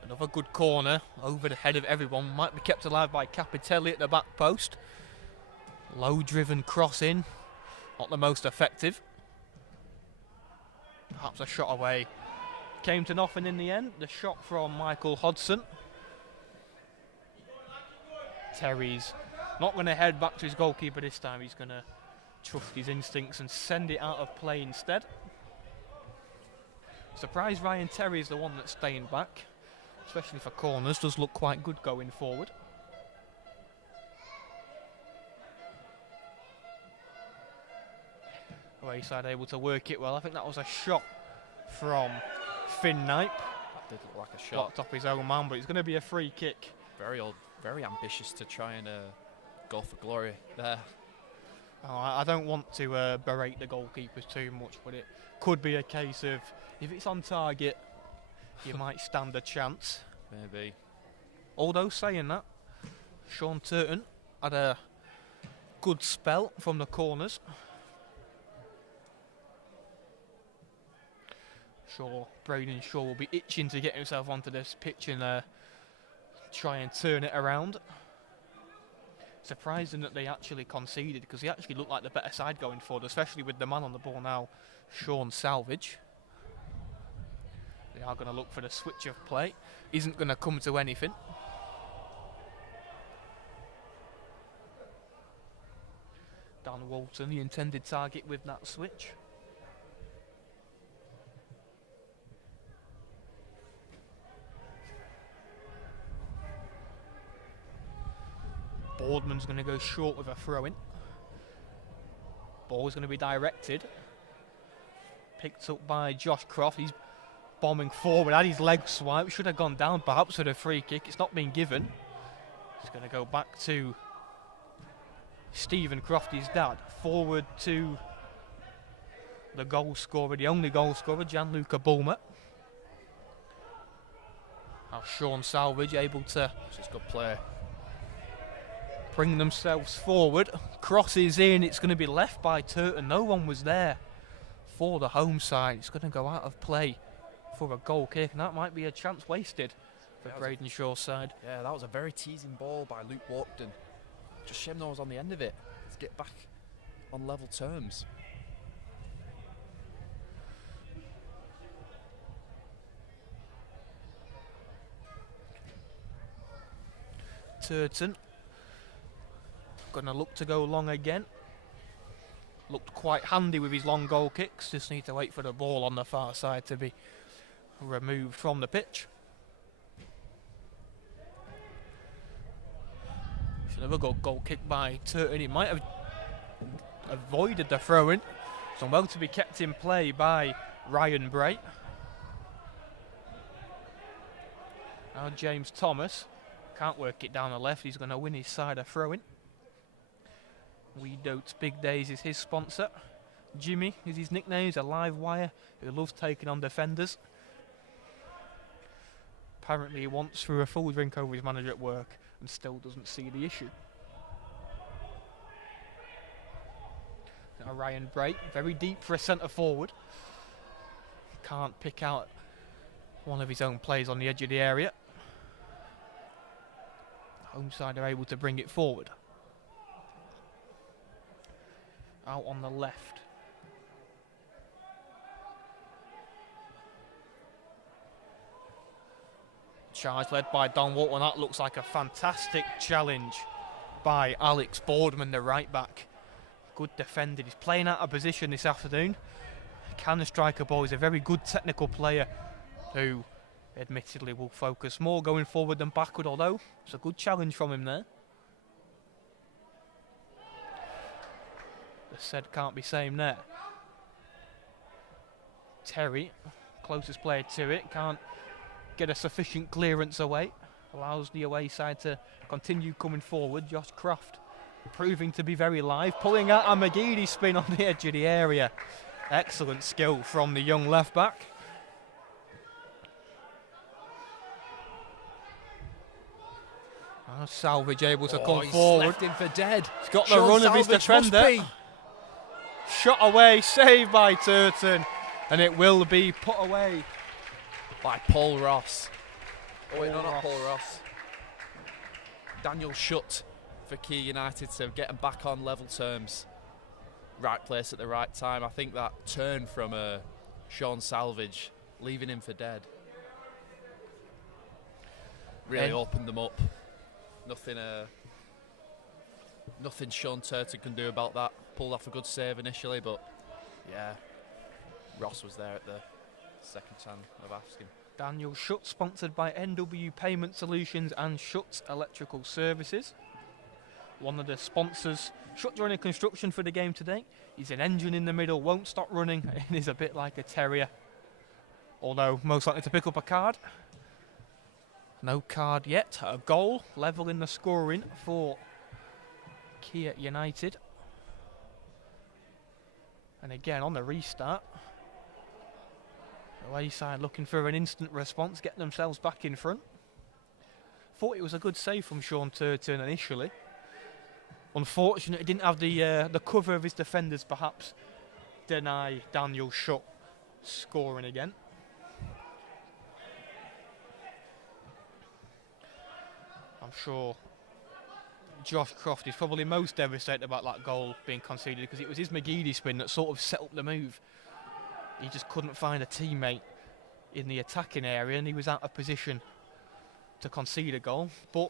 Another good corner over the head of everyone. Might be kept alive by Capitelli at the back post. Low driven cross in. Not the most effective. Perhaps a shot away. Came to nothing in the end. The shot from Michael Hodson. Terry's not going to head back to his goalkeeper this time. He's going to trust his instincts and send it out of play instead. Surprised Ryan Terry is the one that's staying back. Especially for corners, does look quite good going forward. Away side able to work it well. I think that was a shot from Finn Knipe. That did look like a shot. Blocked off his own man, but it's going to be a free kick. Very ambitious to try and go for glory there. Oh, I don't want to berate the goalkeepers too much, but it could be a case of if it's on target, you might stand a chance. Maybe. Although saying that, Sean Turton had a good spell from the corners. Braden Shaw will be itching to get himself onto this pitch and try and turn it around. Surprising that they actually conceded, because he actually looked like the better side going forward, especially with the man on the ball now, Sean Salvage. They are going to look for the switch of play. Isn't going to come to anything. Dan Walton, the intended target with that switch. Boardman's going to go short with a throw-in. Ball's going to be directed. Picked up by Josh Croft. He's bombing forward. Had his leg swipe. Should have gone down perhaps with a free kick. It's not been given. It's going to go back to Stephen Croft, his dad, forward to the goal scorer, the only goal scorer, Gianluca Bulmer. Now Sean Salvage able to Which is good play. bring themselves forward. Crosses in, it's going to be left by Turton. No one was there for the home side. It's going to go out of play for a goal kick, and that might be a chance wasted for Braden Shaw's side. Yeah, that was a very teasing ball by Luke Walkden. Just shame no one was on the end of it to get back on level terms. Turton going to look to go long again. Looked quite handy with his long goal kicks. Just need to wait for the ball on the far side to be removed from the pitch. It's another goal kick by Turton. He might have avoided the throw-in. So well to be kept in play by Ryan Bray. Now James Thomas can't work it down the left. He's going to win his side a throw-in. We Dotes Big Days is his sponsor. Jimmy is his nickname. He's a live wire who loves taking on defenders. Apparently he wants through a full drink over his manager at work and still doesn't see the issue. Now Ryan Bray, very deep for a centre forward. Can't pick out one of his own plays on the edge of the area. Home side are able to bring it forward. Out on the left. Charge led by Don Walton. That looks like a fantastic challenge by Alex Boardman, the right back. Good defender. He's playing out of position this afternoon. Can strike a ball. He's a very good technical player who admittedly will focus more going forward than backward, although it's a good challenge from him there. The said can't be same there. Terry, closest player to it, can't get a sufficient clearance away. Allows the away side to continue coming forward. Josh Croft proving to be very live, pulling out a McGeady spin on the edge of the area. Excellent skill from the young left back. Salvage able to come forward. Left him for dead. He's got the run of his defender. Shot away, saved by Turton, and it will be put away by Paul Ross. Oh wait, no, not Paul Ross. Daniel Shutt for Key United to get them back on level terms. Right place at the right time. I think that turn from Sean Salvage, leaving him for dead, really opened them up. Nothing Sean Turton can do about that. Pulled off a good save initially, but yeah, Ross was there at the second time of asking. Daniel Shutt, sponsored by NW Payment Solutions and Shutt Electrical Services. One of the sponsors. Shutt joining construction for the game today. He's an engine in the middle, won't stop running, and is a bit like a terrier. Although most likely to pick up a card. No card yet. A goal, level in the scoring for Kia United. And again on the restart, away side looking for an instant response, getting themselves back in front. Thought it was a good save from Sean Turton initially. Unfortunately, he didn't have the cover of his defenders perhaps deny Daniel Shutt scoring again. I'm sure Josh Croft is probably most devastated about that goal being conceded, because it was his McGeady spin that sort of set up the move. He just couldn't find a teammate in the attacking area, and he was out of position to concede a goal. But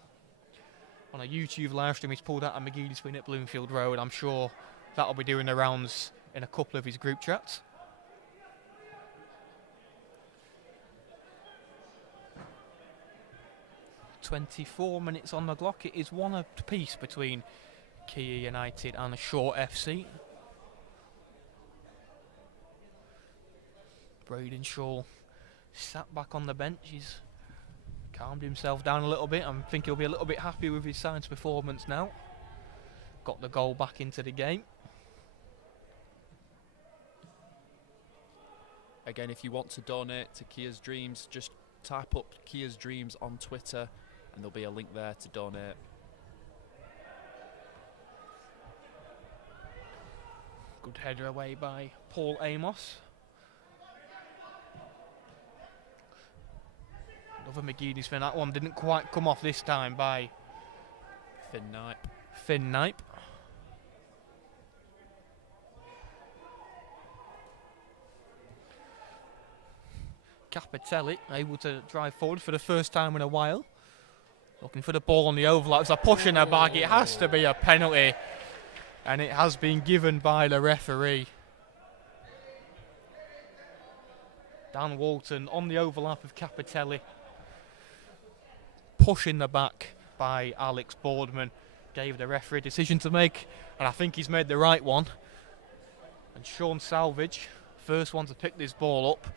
on a YouTube live stream, he's pulled out a McGeady spin at Bloomfield Road. I'm sure that'll be doing the rounds in a couple of his group chats. .24 minutes on the clock. It is one apiece between Kia United and Shore FC. Braden Shaw sat back on the bench. He's calmed himself down a little bit. I think he'll be a little bit happy with his side's performance now. got the goal back into the game. Again, if you want to donate to Kia's Dreams, just type up Kia's Dreams on Twitter and there'll be a link there to donate. Good header away by Paul Amos. Another McGeady spin. That one didn't quite come off this time by Finn Knipe. Capitelli able to drive forward for the first time in a while. Looking for the ball on the overlap. It's a push in the bag. It has to be a penalty. And it has been given by the referee. Dan Walton on the overlap of Capitelli. Push in the back by Alex Boardman. Gave the referee a decision to make. And I think he's made the right one. And Sean Salvage, first one to pick this ball up.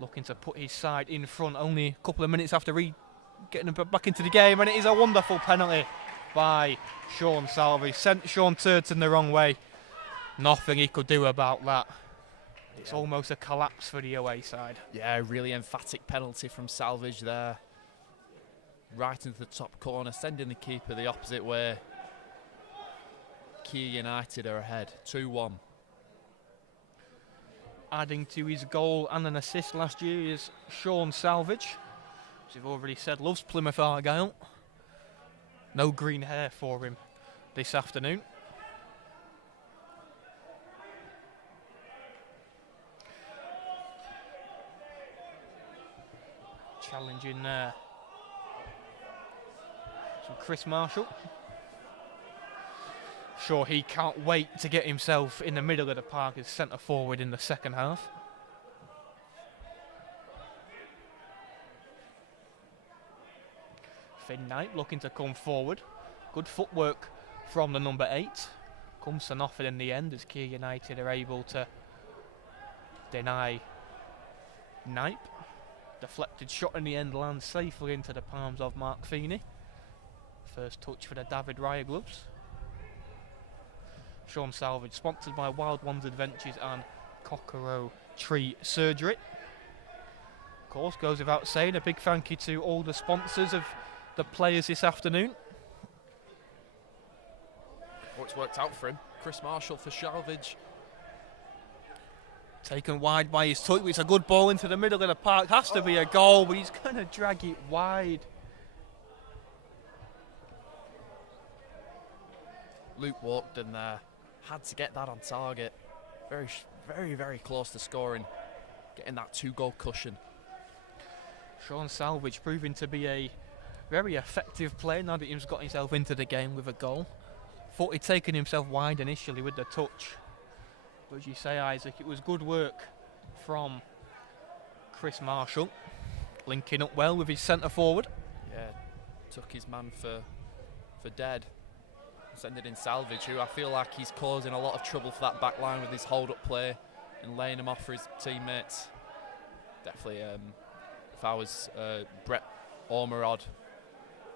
Looking to put his side in front only a couple of minutes after getting him back into the game. And it is a wonderful penalty by Sean Salvage. Sent Sean Turton the wrong way. Nothing he could do about that. It's almost a collapse for the away side. Yeah, really emphatic penalty from Salvage there. Right into the top corner, sending the keeper the opposite way. Kia United are ahead, 2-1. Adding to his goal and an assist last year is Sean Salvage. As you've already said, loves Plymouth Argyle. No green hair for him this afternoon. Challenging some Chris Marshall. Sure, he can't wait to get himself in the middle of the park as centre forward in the second half. Finn Knight looking to come forward. Good footwork from the number 8. Comes to nothing in the end as Kia United are able to deny Knipe. Deflected shot in the end lands safely into the palms of Mark Feeney. First touch for the David Raya gloves. Sean Salvage, sponsored by Wild Ones Adventures and Cockero Tree Surgery. Of course, goes without saying, a big thank you to all the sponsors of the players this afternoon. Oh, it's worked out for him. Chris Marshall for Salvage. Taken wide by his touch. It's a good ball into the middle of the park. Has to be a goal, but he's going to drag it wide. Luke walked in there. Had to get that on target. Very, very close to scoring. Getting that 2-goal cushion. Sean Salvage proving to be a very effective player now that he's got himself into the game with a goal. Thought he'd taken himself wide initially with the touch. But as you say, Isaac, it was good work from Chris Marshall. Linking up well with his centre forward. Yeah, took his man for dead. Sending in Salvage, who I feel like he's causing a lot of trouble for that back line with his hold-up play and laying him off for his teammates. Definitely, if I was Brett Ormerod,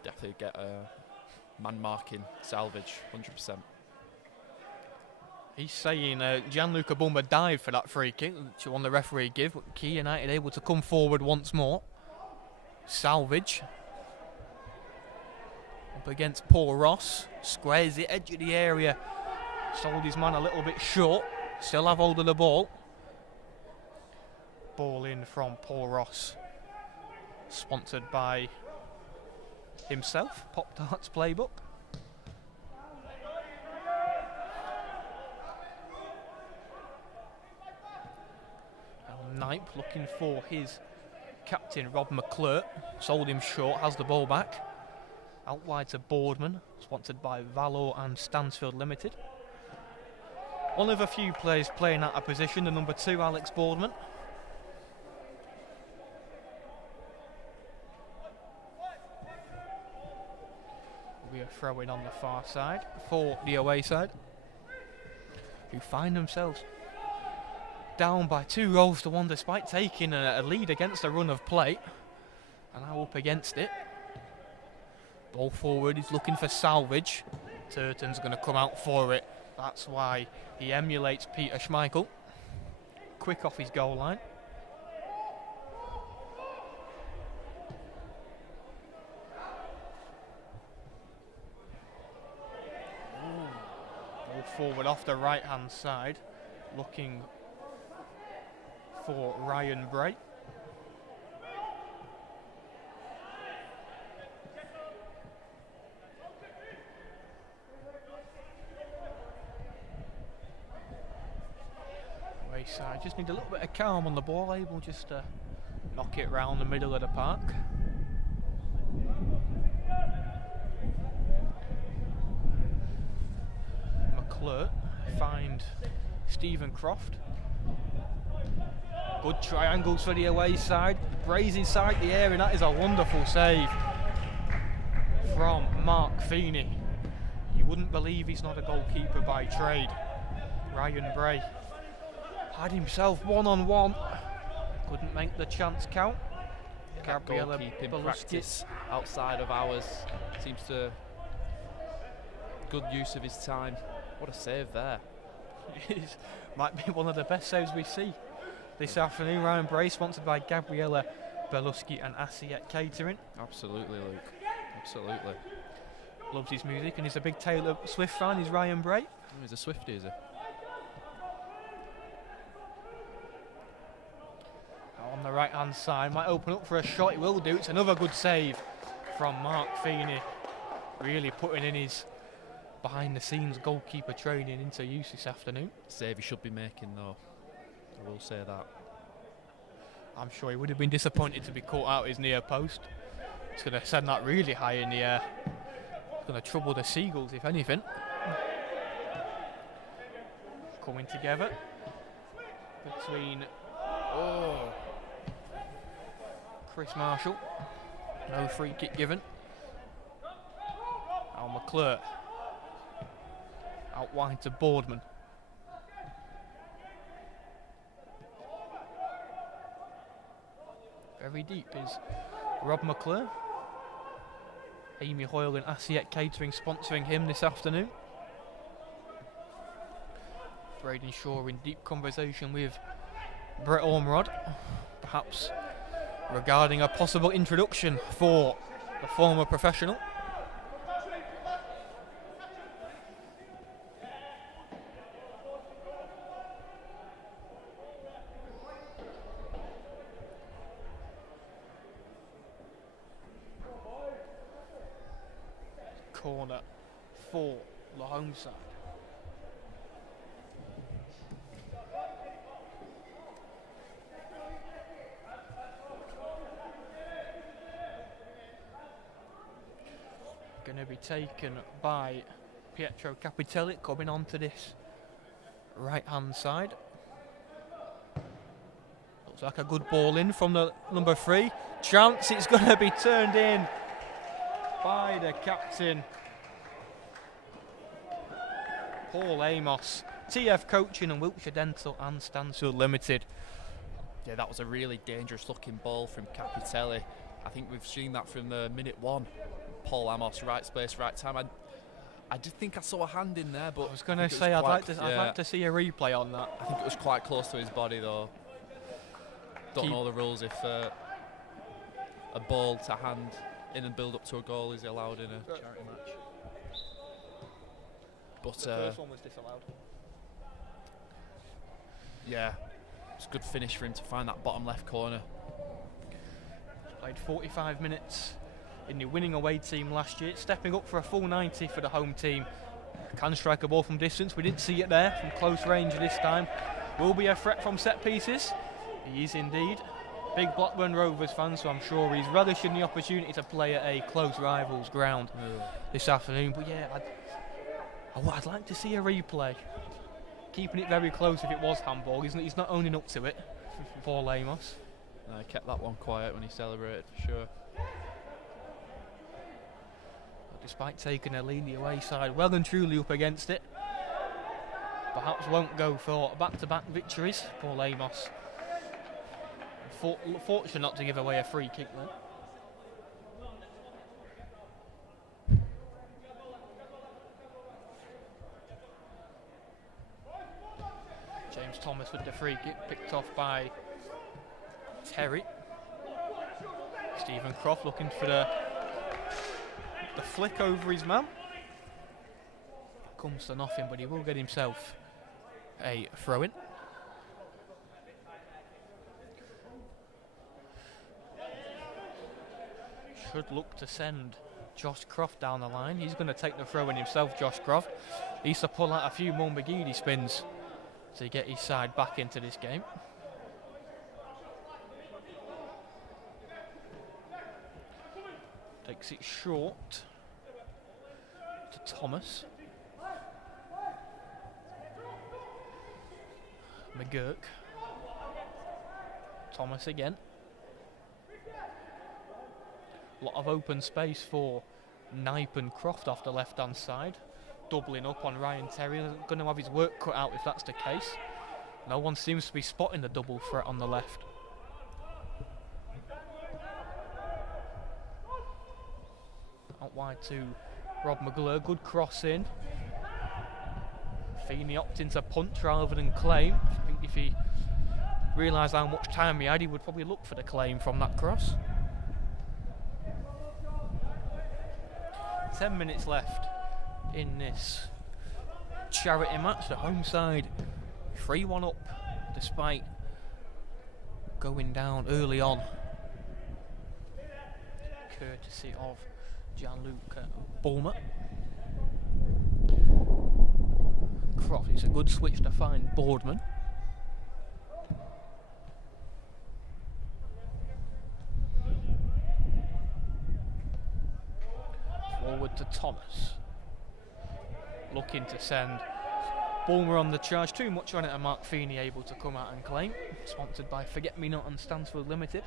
definitely get a man marking Salvage, 100%. He's saying Gianluca Bumba dived for that free kick, which one the referee gave, but Kia United able to come forward once more. Salvage. Up against Paul Ross, squares the edge of the area, sold his man a little bit short, still have hold of the ball. Ball in from Paul Ross, sponsored by himself, Pop Tarts Playbook. Knipe looking for his captain Rob McClure, sold him short, has the ball back. Out wide to Boardman, sponsored by Valo and Stansfield Limited. One of a few players playing out of position, the number 2, Alex Boardman. We are throwing on the far side for the away side, who find themselves down by 2-1 despite taking a lead against a run of play, and now up against it. Ball forward, he's looking for salvage. Turton's going to come out for it. That's why he emulates Peter Schmeichel. Quick off his goal line. Ball forward off the right hand side, looking for Ryan Bray. Wayside just need a little bit of calm on the ball, able just to knock it round the middle of the park. McClure find Stephen Croft. Good triangles for the away side. Bray's inside the area, and that is a wonderful save from Mark Feeney. You wouldn't believe he's not a goalkeeper by trade. Ryan Bray had himself one-on-one. Couldn't make the chance count. Gabriella goalkeeping practice outside of ours seems to good use of his time. What a save there. It might be one of the best saves we see this afternoon. Ryan Bray, sponsored by Gabriella Beluski and Asiet Catering. Absolutely, Luke. Absolutely. Loves his music and he's a big Taylor Swift fan. He's Ryan Bray. Oh, he's a Swiftie, is he? On the right hand side, might open up for a shot. He will do. It's another good save from Mark Feeney. Really putting in his behind the scenes goalkeeper training into use this afternoon. Save he should be making though, I will say that. I'm sure he would have been disappointed to be caught out his near post. It's going to send that really high in the air. It's going to trouble the Seagulls if anything. Coming together between Chris Marshall. No free kick given. Al McClure out wide to Boardman. Very deep is Rob McClure. Amy Hoyle and Asiet Catering sponsoring him this afternoon. Braden Shaw in deep conversation with Brett Ormerod, perhaps regarding a possible introduction for the former professional. Corner for the home side. Going to be taken by Pietro Capitelli, coming onto this right hand side. Looks like a good ball in from the number 3. Chance, it's going to be turned in by the captain, Paul Amos. TF Coaching and Wiltshire Dental and Stansfield Limited. Yeah, that was a really dangerous looking ball from Capitelli. I think we've seen that from the minute 1. Paul Amos, right space, right time. I did think I saw a hand in there, but I was going to say I'd like to see a replay on that. I think it was quite close to his body though. Don't know the rules if a ball to hand in and build up to a goal is allowed in a charity match. But the first one was disallowed. Yeah, it's a good finish for him to find that bottom left corner. Played 45 minutes in the winning away team last year, stepping up for a full 90 for the home team. Can strike a ball from distance. We didn't see it there from close range this time. Will be a threat from set pieces. He is indeed. Big Blackburn Rovers fan, so I'm sure he's relishing the opportunity to play at a close rivals ground this afternoon. But yeah, I'd like to see a replay. Keeping it very close if it was handball. He's not owning up to it, Paul Amos. No, he kept that one quiet when he celebrated, for sure. Despite taking a lead, the away side well and truly up against it. Perhaps won't go for back-to-back victories. Paul Amos fortunate not to give away a free kick then. James Thomas with the free kick, picked off by Terry. Stephen Croft looking for the flick over his man. Comes to nothing, but he will get himself a throw-in. Should look to send Josh Croft down the line. He's going to take the throw-in himself, Josh Croft. He used to pull out a few more McGeady spins to get his side back into this game. Takes it short to Thomas. McGurk. Thomas again. A lot of open space for Knipe and Croft off the left-hand side. Doubling up on Ryan Terry. Going to have his work cut out if that's the case. No one seems to be spotting the double threat on the left. Out wide to Rob McGlure. Good cross in. Feeney opting to punch rather than claim. I think if he realised how much time he had, he would probably look for the claim from that cross. 10 minutes left in this charity match. The home side 3-1 up despite going down early on, courtesy of Gianluca Bulmer. Croft, it's a good switch to find Boardman. Forward to Thomas. Looking to send Bulmer on the charge. Too much on it, and Mark Feeney able to come out and claim. Sponsored by Forget Me Not and Stansford Limited.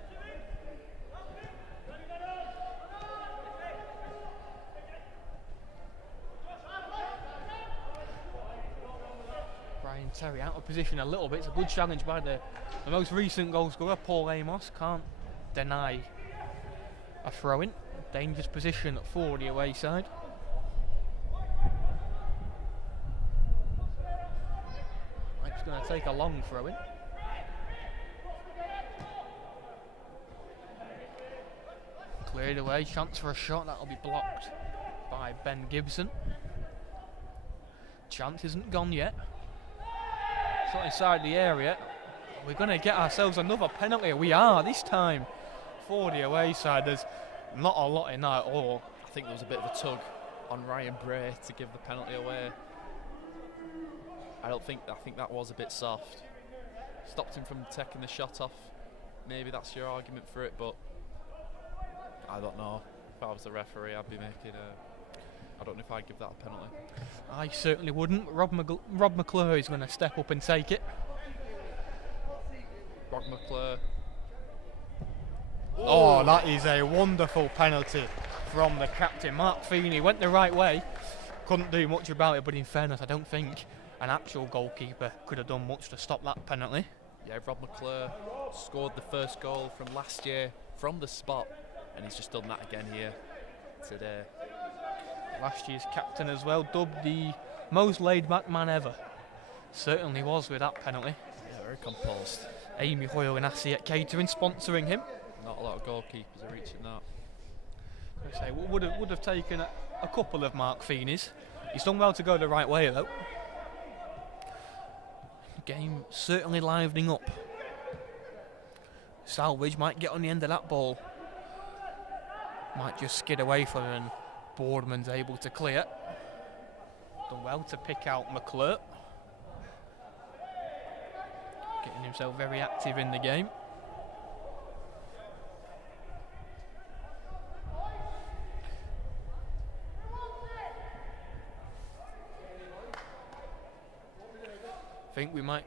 Ryan Terry out of position a little bit. It's a good challenge by the most recent goal scorer, Paul Amos. Can't deny a throw-in. Dangerous position for the away side. Mike's going to take a long throw-in. Cleared away, chance for a shot, that'll be blocked by Ben Gibson. Chance isn't gone yet. Shot inside the area. We're going to get ourselves another penalty. We are this time for the away side. There's not a lot in that at all. I think there was a bit of a tug on Ryan Bray to give the penalty away. I think that was a bit soft. Stopped him from taking the shot off. Maybe that's your argument for it, but I don't know. If I was the referee, I'd be making I don't know if I'd give that a penalty. I certainly wouldn't. Rob McClure is going to step up and take it. Rob McClure. Oh, that is a wonderful penalty from the captain. Mark Feeney went the right way. Couldn't do much about it, but in fairness, I don't think an actual goalkeeper could have done much to stop that penalty. Yeah, Rob McClure scored the first goal from last year from the spot, and he's just done that again here today. Last year's captain as well, dubbed the most laid-back man ever. Certainly was with that penalty. Yeah, very composed. Amy Hoyle and Asiat Catering sponsoring him. Not a lot of goalkeepers are reaching that. I say, would have taken a couple of Mark Feeney's. He's done well to go the right way though. Game certainly livening up. Salvage might get on the end of that ball. Might just skid away from him, and Boardman's able to clear. Done well to pick out McClure. Getting himself very active in the game. I think we might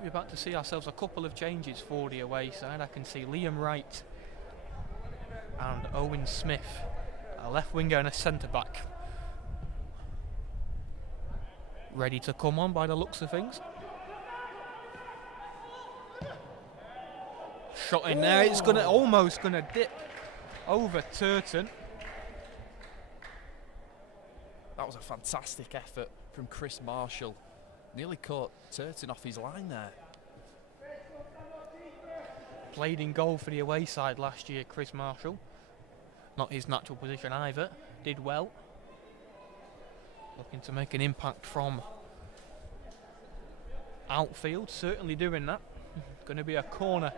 be about to see ourselves a couple of changes for the away side. I can see Liam Wright and Owen Smith, a left winger and a centre back, ready to come on by the looks of things. Shot in there, it's almost gonna dip over Turton. That was a fantastic effort from Chris Marshall Nearly caught Turton off his line there. Played in goal for the away side last year, Chris Marshall. Not his natural position either. Did well. Looking to make an impact from outfield. Certainly doing that. Going to be a corner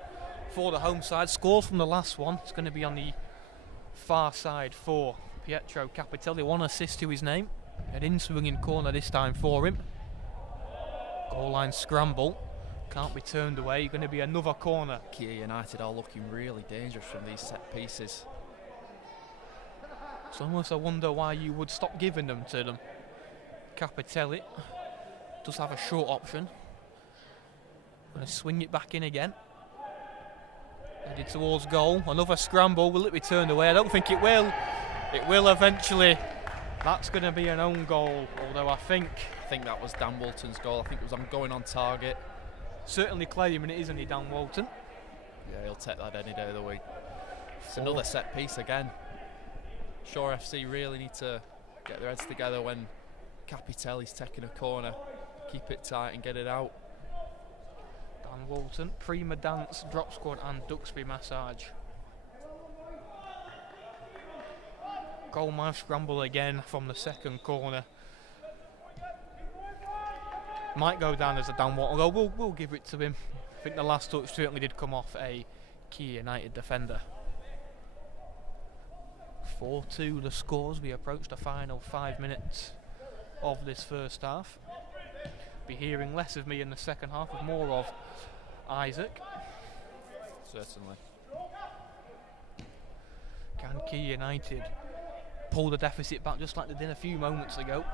for the home side. Scores from the last one. It's going to be on the far side for Pietro Capitelli. 1 assist to his name. An in-swinging corner this time for him. Goal line scramble. Can't be turned away. Going to be another corner. Kia United are looking really dangerous from these set pieces. It's almost I wonder why you would stop giving them to them. Capitelli does have a short option. Going to swing it back in again. Headed towards goal. Another scramble. Will it be turned away? I don't think it will. It will eventually. That's going to be an own goal. Although I think that was Dan Walton's goal. I think it was going on target. Certainly claiming it, isn't he, Dan Walton? Yeah, he'll take that any day of the week. It's another set piece again. Shore FC really need to get their heads together when Capitelli's taking a corner. Keep it tight and get it out. Dan Walton, Prima Dance, Drop Squad and Duxbury Massage. Goal mouth scramble again from the second corner. Might go down as a Dan Walton, although we'll give it to him. I think the last touch certainly did come off a Kia United defender. 4-2 the scores. We approach the final 5 minutes of this first half. Be hearing less of me in the second half with more of Isaac. Certainly. Can Kia United pull the deficit back just like they did a few moments ago?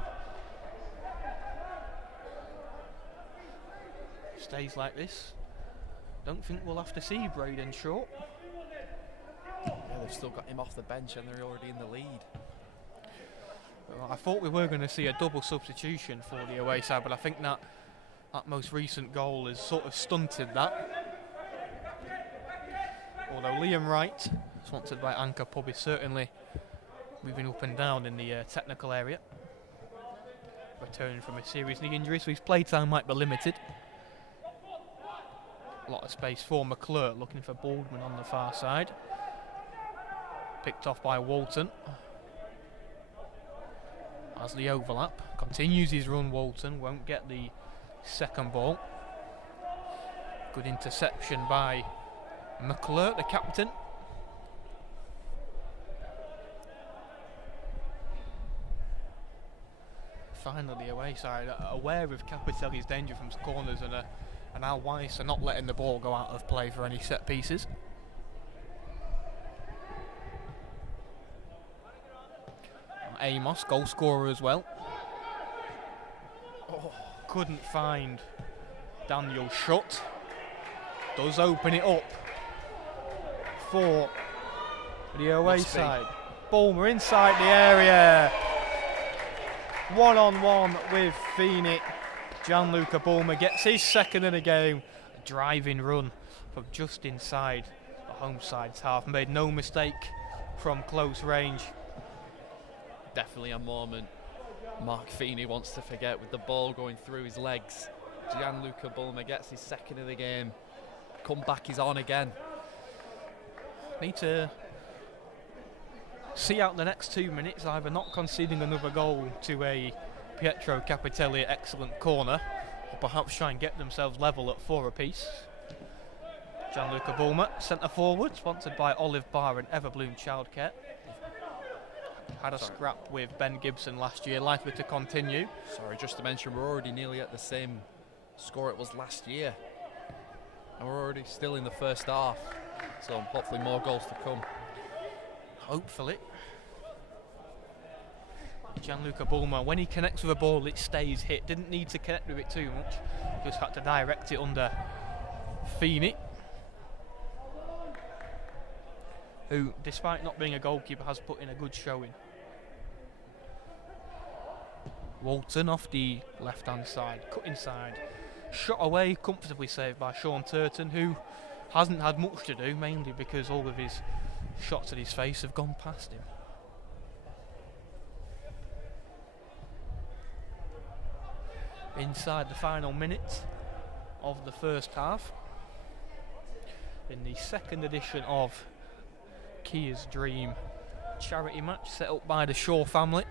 Stays like this. Don't think we'll have to see Braden Short. Yeah, they've still got him off the bench and they're already in the lead. Well, I thought we were going to see a double substitution for the away side, but I think that most recent goal has sort of stunted that. Although Liam Wright, sponsored by Anchor Pub, is certainly moving up and down in the technical area. Returning from a serious knee injury, so his playtime might be limited. A lot of space for McClure, looking for Baldwin on the far side. Picked off by Walton. As the overlap, continues his run, Walton, won't get the second ball. Good interception by McClure, the captain. Finally the away side, aware of Capitelli's danger from corners and Al Weiss are not letting the ball go out of play for any set pieces. Amos, goal scorer as well. Oh, couldn't find Daniel Schutt. Does open it up for the away side. Bulmer inside the area. 1-on-1 with Feeney. Gianluca Bulmer gets his second in the game. A driving run from just inside the home side's half. Made no mistake from close range. Definitely a moment Mark Feeney wants to forget with the ball going through his legs. Gianluca Bulmer gets his second of the game. Comeback is on again. Need to see out the next 2 minutes, either not conceding another goal to a Pietro Capitelli excellent corner, or perhaps try and get themselves level at 4 apiece. Gianluca Bulmer, centre forward, sponsored by Olive Bar and Everbloom Childcare. Had a scrap with Ben Gibson last year, likely to continue. Sorry, just to mention, we're already nearly at the same score it was last year. And we're already still in the first half. So hopefully more goals to come. Hopefully. Gianluca Bulmer, when he connects with a ball, it stays hit. Didn't need to connect with it too much. Just had to direct it under Feeney, who, despite not being a goalkeeper, has put in a good showing. Walton off the left-hand side, cut inside, shot away, comfortably saved by Sean Turton, who hasn't had much to do, mainly because all of his shots at his face have gone past him. inside the final minute of the first half in the second edition of Kia's Dream charity match set up by the Shaw family.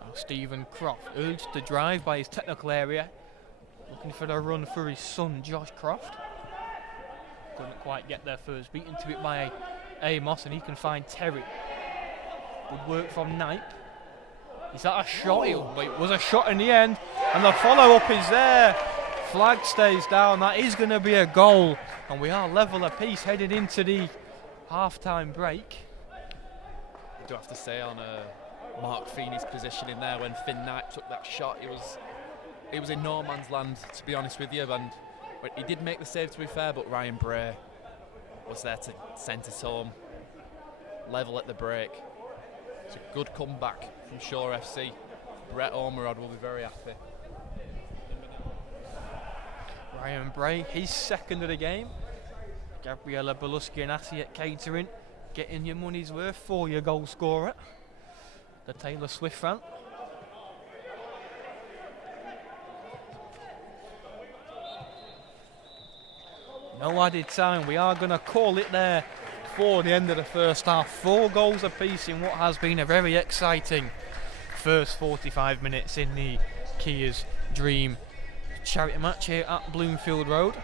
Now Stephen Croft urged to drive by his technical area, looking for the run for his son Josh Croft. Couldn't quite get there first, beaten to it by Amos, and he can find Terry. Good work from Knipe. Is that a shot? It was a shot in the end, and the follow-up is there. Flag stays down. That is going to be a goal, and we are level apiece headed into the half-time break. I do have to say on Mark Feeney's position in there when Finn Knight took that shot, it was in no man's land, to be honest with you, and he did make the save, to be fair, but Ryan Bray was there to send us home, level at the break. It's a good comeback from Shaw FC. Brett Ormerod will be very happy. Ryan Bray, his second of the game. Gabriella Beluski and Asiet Catering getting your money's worth for your goal scorer, the Taylor Swift fan. No added time. We are going to call it there for the end of the first half. 4 goals apiece in what has been a very exciting first 45 minutes in the Kia's Dream charity match here at Bloomfield Road.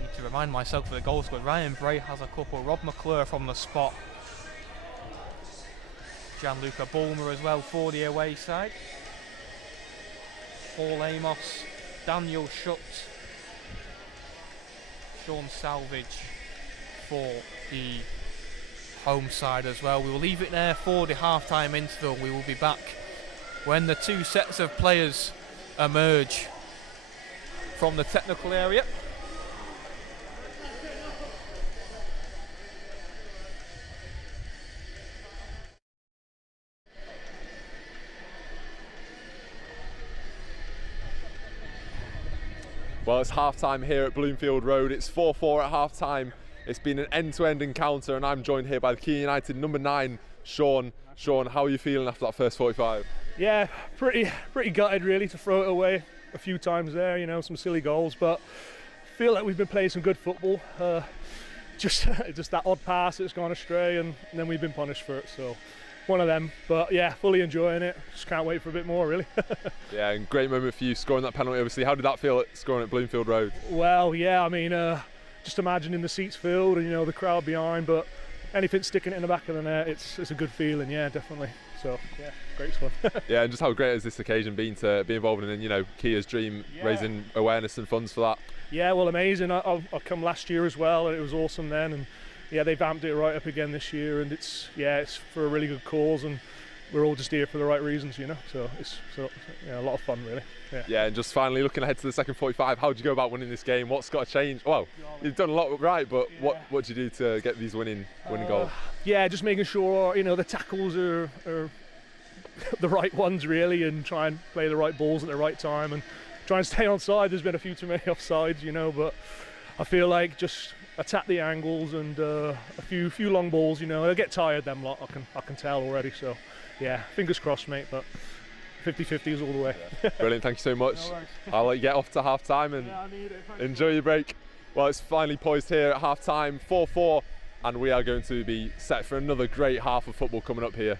Need to remind myself of the goal scored. Ryan Bray has a couple. Rob McClure from the spot. Gianluca Bulmer as well for the away side. Paul Amos, Daniel Schutz, Sean Salvage for the home side as well. We will leave it there for the half-time interval. We will be back when the 2 sets of players emerge from the technical area. Well, it's half-time here at Bloomfield Road. It's 4-4 at half-time. It's been an end-to-end encounter, and I'm joined here by the Kia United number 9, Sean. Sean, how are you feeling after that first 45? Yeah, pretty gutted really to throw it away a few times there, you know, some silly goals, but I feel like we've been playing some good football. Just that odd pass that's gone astray, and then we've been punished for it, so one of them. But yeah, fully enjoying it. Just can't wait for a bit more, really. Yeah, and great moment for you scoring that penalty, obviously. How did that feel scoring at Bloomfield Road? Well, yeah, I mean, just imagining the seats filled and, you know, the crowd behind, but anything sticking it in the back of the net, it's a good feeling, yeah, definitely. So yeah, great fun. Yeah, and just how great has this occasion been to be involved in, you know, Kia's Dream, raising awareness and funds for that? Yeah, well, amazing. I come last year as well, and it was awesome then, and yeah, they've amped it right up again this year, and it's for a really good cause, and we're all just here for the right reasons, you know. So it's a lot of fun, really. Yeah, and just finally looking ahead to the second 45, how did you go about winning this game? What's got to change? Well, you've done a lot right, but what did you do to get these winning goals? Yeah, just making sure, you know, the tackles are the right ones really, and try and play the right balls at the right time and try and stay on side. There's been a few too many offsides, you know, but I feel like just attack the angles and a few long balls, you know. They'll get tired, them lot, I can tell already. So yeah, fingers crossed, mate, but 50-50s all the way. Yeah. Brilliant, thank you so much. No, I'll let you get off to half time and enjoy your break. Well, it's finally poised here at half time, 4-4, and we are going to be set for another great half of football coming up here.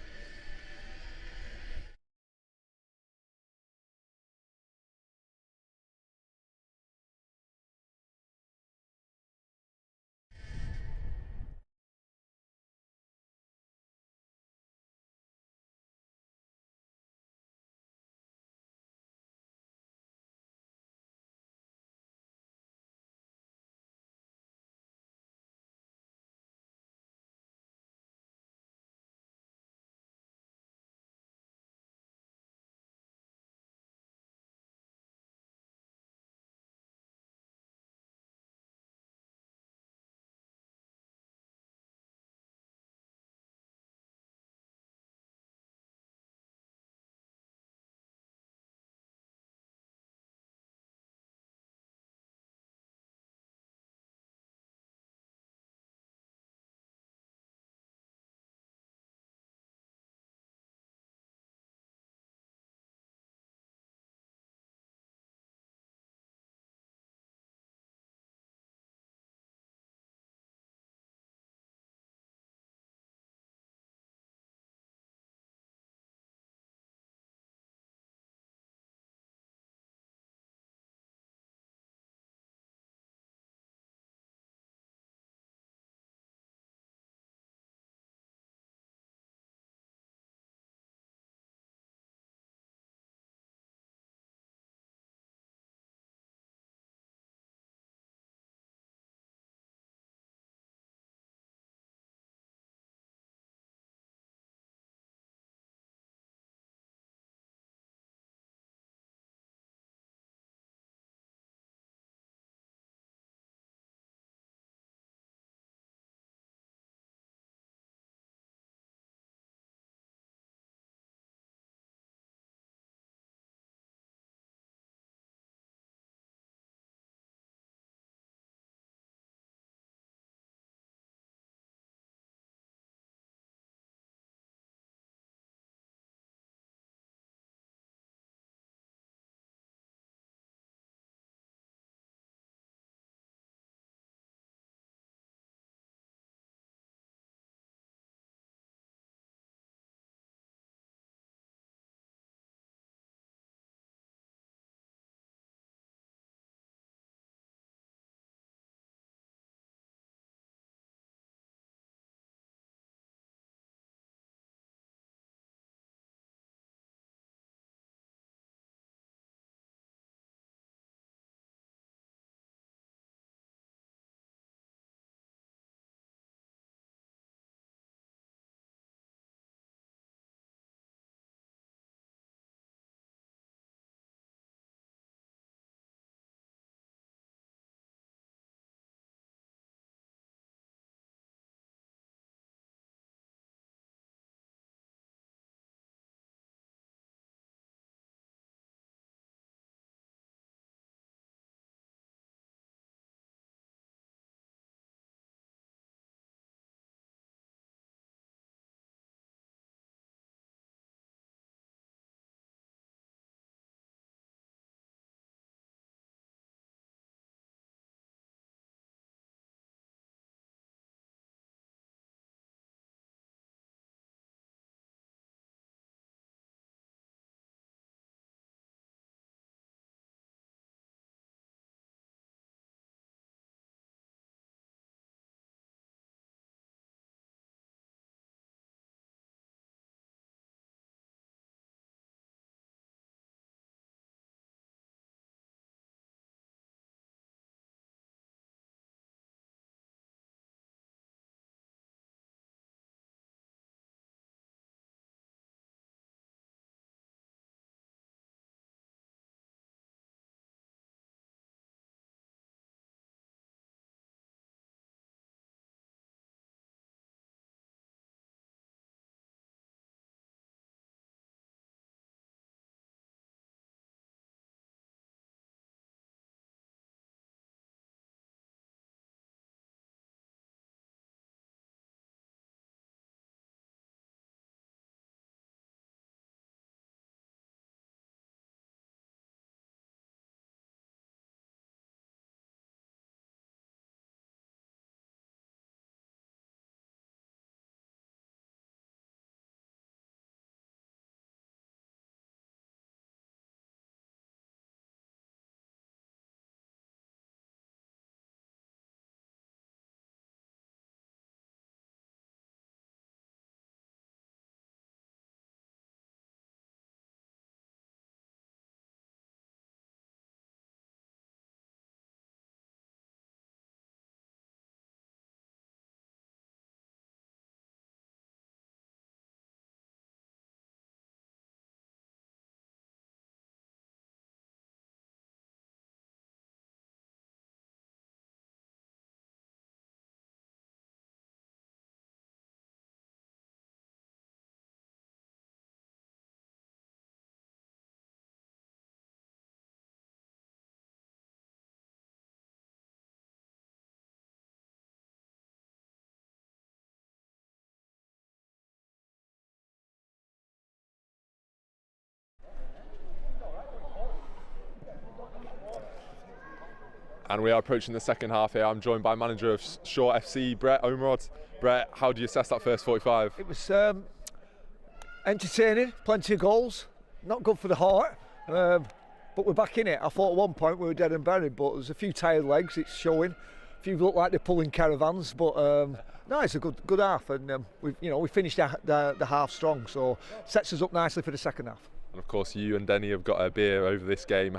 And we are approaching the second half here. I'm joined by manager of Shaw FC, Brett Omrod. Brett, how do you assess that first 45? It was entertaining, plenty of goals, not good for the heart, but we're back in it. I thought at one point we were dead and buried, but there's a few tired legs, it's showing. A few look like they're pulling caravans, but no, it's a good half, and we finished the half strong, so sets us up nicely for the second half. And of course, you and Denny have got a beer over this game.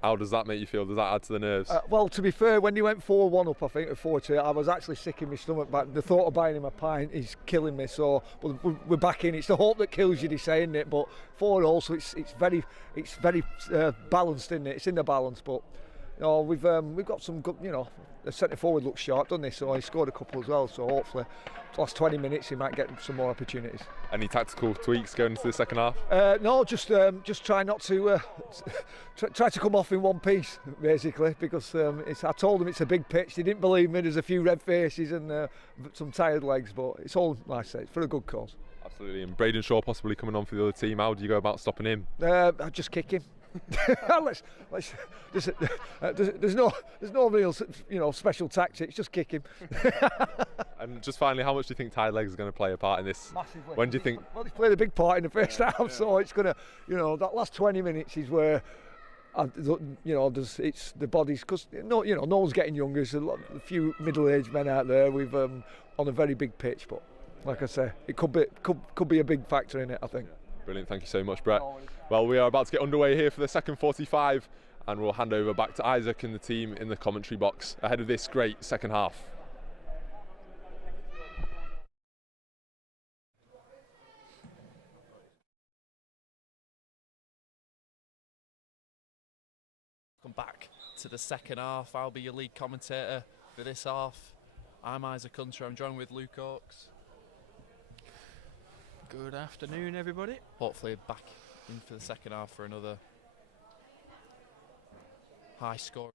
How does that make you feel? Does that add to the nerves? Well, to be fair, when you went 4-1 up, I think, or 4-2, I was actually sick in my stomach. But the thought of buying him a pint is killing me. So we're back in. It's the hope that kills you, they say, isn't it? But 4-0, so it's very balanced, isn't it? It's in the balance. But we've got some good. The centre forward looks sharp, doesn't he? So he scored a couple as well. So hopefully, the last 20 minutes he might get some more opportunities. Any tactical tweaks going into the second half? No, just try not to try to come off in one piece, basically, because I told them it's a big pitch. They didn't believe me. There's a few red faces and some tired legs, but it's all, like I say, it's for a good cause. Absolutely. And Braden Shaw possibly coming on for the other team. How do you go about stopping him? I just kick him. There's no real special tactics. Just kick him. And just finally, how much do you think tired legs are going to play a part in this? Massively. When do you think? Well, he's played a big part in the first half, so it's going to, that last 20 minutes is where, it's the bodies, because no one's getting younger. There's a few middle-aged men out there. We've on a very big pitch, but like I say, it could be a big factor in it, I think. Brilliant, thank you so much, Brett. Well, we are about to get underway here for the second 45, and we'll hand over back to Isaac and the team in the commentary box ahead of this great second half. Welcome back to the second half. I'll be your lead commentator for this half. I'm Isaac Hunter. I'm joined with Luke Oakes. Good afternoon, everybody. Hopefully back in for the second half for another high score.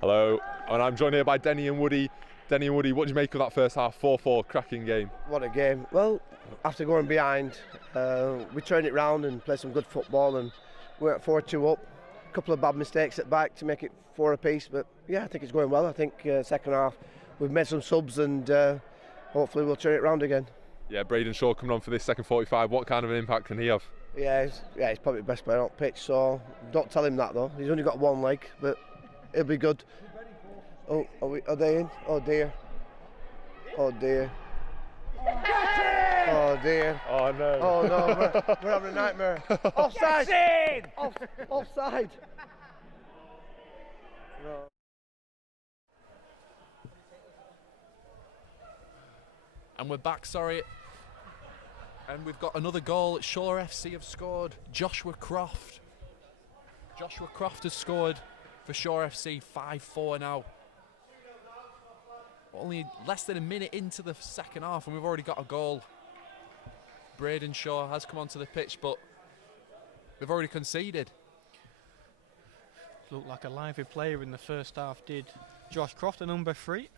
Hello, and I'm joined here by Denny and Woody. Denny and Woody, what do you make of that first half? 4-4, cracking game. What a game. Well, after going behind, we turned it round and played some good football, and we went 4-2 up. A couple of bad mistakes at back to make it 4 apiece, but yeah, I think it's going well. I think second half we've made some subs, and hopefully we'll turn it round again. Yeah, Braden Shaw coming on for this second 45. What kind of an impact can he have? Yeah, he's probably the best player on pitch, so don't tell him that though. He's only got one leg, but it'll be good. Oh, are they in? Oh dear. Oh dear. Oh dear. Oh no. Oh no, we're having a nightmare. Offside! Offside! No. And we're back, and we've got another goal. Shaw FC have scored. Joshua Croft has scored for Shaw FC. 5-4 now. Only less than a minute into the second half and we've already got a goal. Braden Shaw has come onto the pitch, but we've already conceded. Looked like a lively player in the first half, did Josh Croft, a number 3.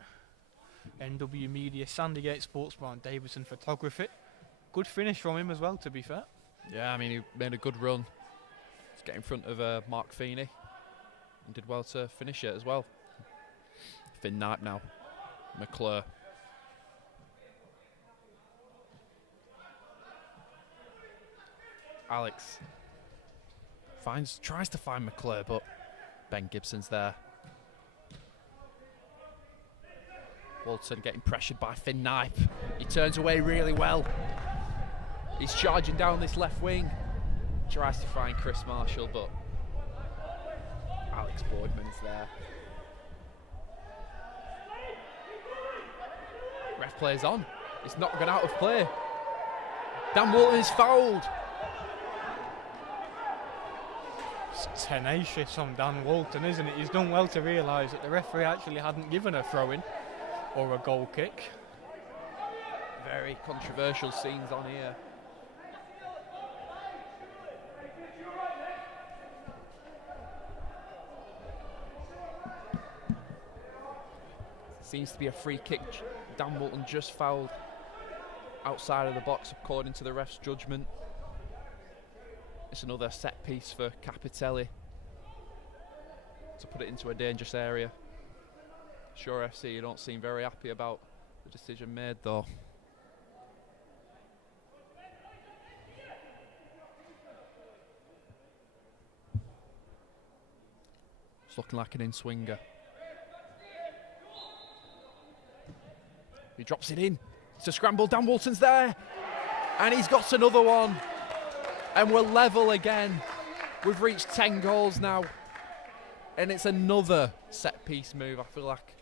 NW Media, Sandygate Sportsbar and Davidson Photography. Good finish from him as well, to be fair. Yeah, I mean, he made a good run. Let's get in front of Mark Feeney and did well to finish it as well. Finn Knipe now. McClure. Alex tries to find McClure, but Ben Gibson's there. Walton getting pressured by Finn Knipe. He turns away really well. He's charging down this left wing. Tries to find Chris Marshall, but Alex Boardman's there. Ref plays on. It's not gone out of play. Dan Walton is fouled. It's tenacious on Dan Walton, isn't it? He's done well to realise that the referee actually hadn't given a throw-in or a goal kick. Very controversial scenes on here. Seems to be a free kick. Dan Walton just fouled outside of the box according to the ref's judgment. It's another set piece for Capitelli to put it into a dangerous area. Sure FC, you don't seem very happy about the decision made though. It's looking like an in-swinger. He drops it in. It's a scramble. Dan Walton's there. And he's got another one. And we're level again. We've reached 10 goals now. And it's another set-piece move. I feel like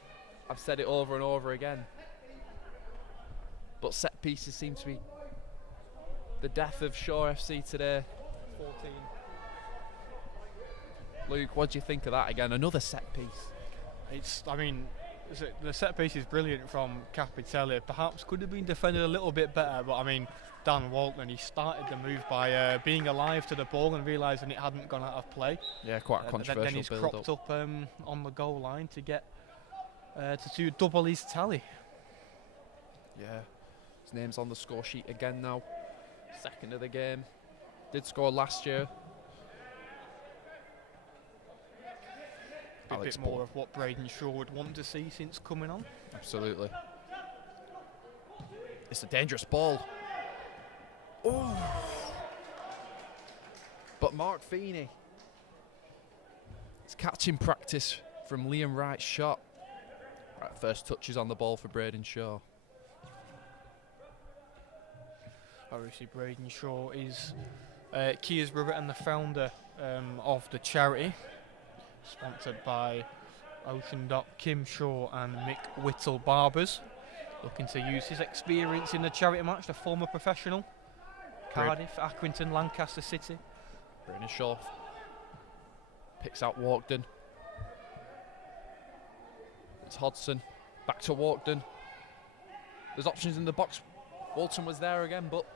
I've said it over and over again. But set-pieces seem to be the death of Shaw FC today. 14. Luke, what do you think of that again? Another set-piece. The set piece is brilliant from Capitelli. Perhaps could have been defended a little bit better, but I mean, Dan Walton, he started the move by being alive to the ball and realising it hadn't gone out of play. Yeah, quite a controversial then he's cropped up on the goal line to get to double his tally. Yeah, his name's on the score sheet again now. Second of the game. Did score last year. A bit more of what Braden Shaw would want to see since coming on. Absolutely. It's a dangerous ball. Oh! But Mark Feeney. It's catching practice from Liam Wright's shot. Right, first touches on the ball for Braden Shaw. Obviously, Braden Shaw is Kia's brother and the founder of the charity, sponsored by Ocean Dock, Kim Shaw and Mick Whittle Barbers, looking to use his experience in the charity match, the former professional, Cardiff, Accrington, Lancaster City. Braden Shaw picks out Walkden. It's Hodgson, back to Walkden. There's options in the box. Walton was there again, but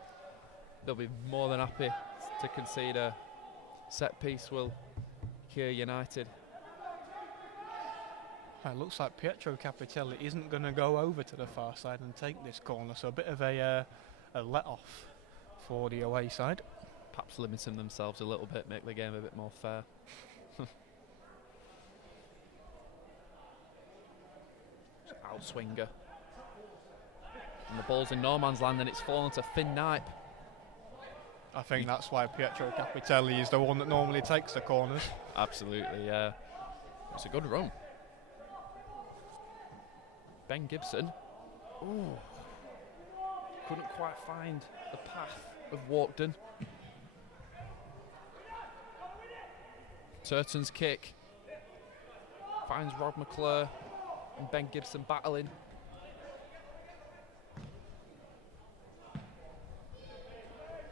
they'll be more than happy to concede a set piece, will Kia United. It looks like Pietro Capitelli isn't going to go over to the far side and take this corner, so a bit of a let-off for the away side. Perhaps limiting themselves a little bit, make the game a bit more fair. Outswinger. And the ball's in no man's land and it's fallen to Finn Knipe. I think that's why Pietro Capitelli is the one that normally takes the corners. Absolutely, yeah. It's a good run. Ben Gibson. Ooh. Couldn't quite find the path of Walkden. Turton's kick. Finds Rob McClure and Ben Gibson battling.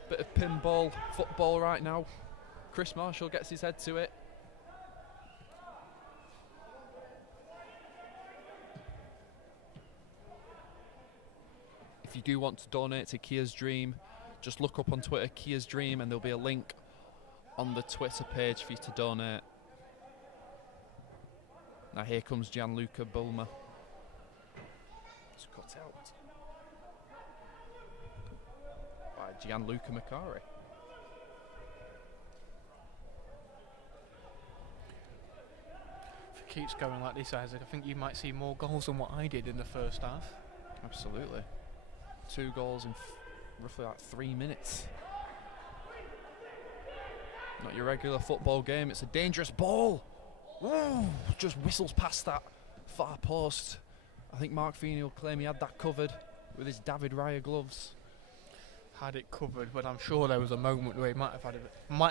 Bit of pinball football right now. Chris Marshall gets his head to it. If you do want to donate to Kia's Dream, just look up on Twitter Kia's Dream and there'll be a link on the Twitter page for you to donate. Now here comes Gianluca Bulmer. It's cut out by Gianluca Macari. If it keeps going like this, Isaac, I think you might see more goals than what I did in the first half. Absolutely. 2 goals in roughly like 3 minutes. Not your regular football game, it's a dangerous ball. Ooh, just whistles past that far post. I think Mark Feeney will claim he had that covered with his David Raya gloves. Had it covered, but I'm sure there was a moment where he might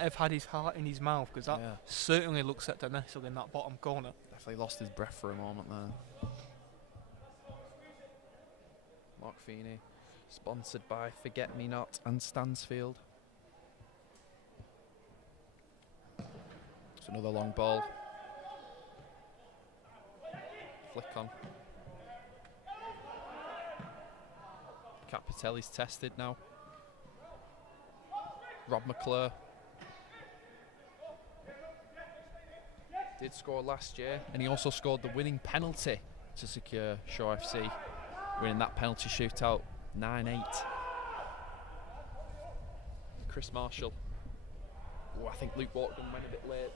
have had his heart in his mouth, because that certainly looks set to nestle in that bottom corner. Definitely lost his breath for a moment there. Mark Feeney, sponsored by Forget Me Not and Stansfield. It's another long ball. Flick on. Capitelli's tested now. Rob McClure did score last year, and he also scored the winning penalty to secure Shaw FC, winning that penalty shootout 9-8. Chris Marshall. Oh, I think Luke Walkden went a bit late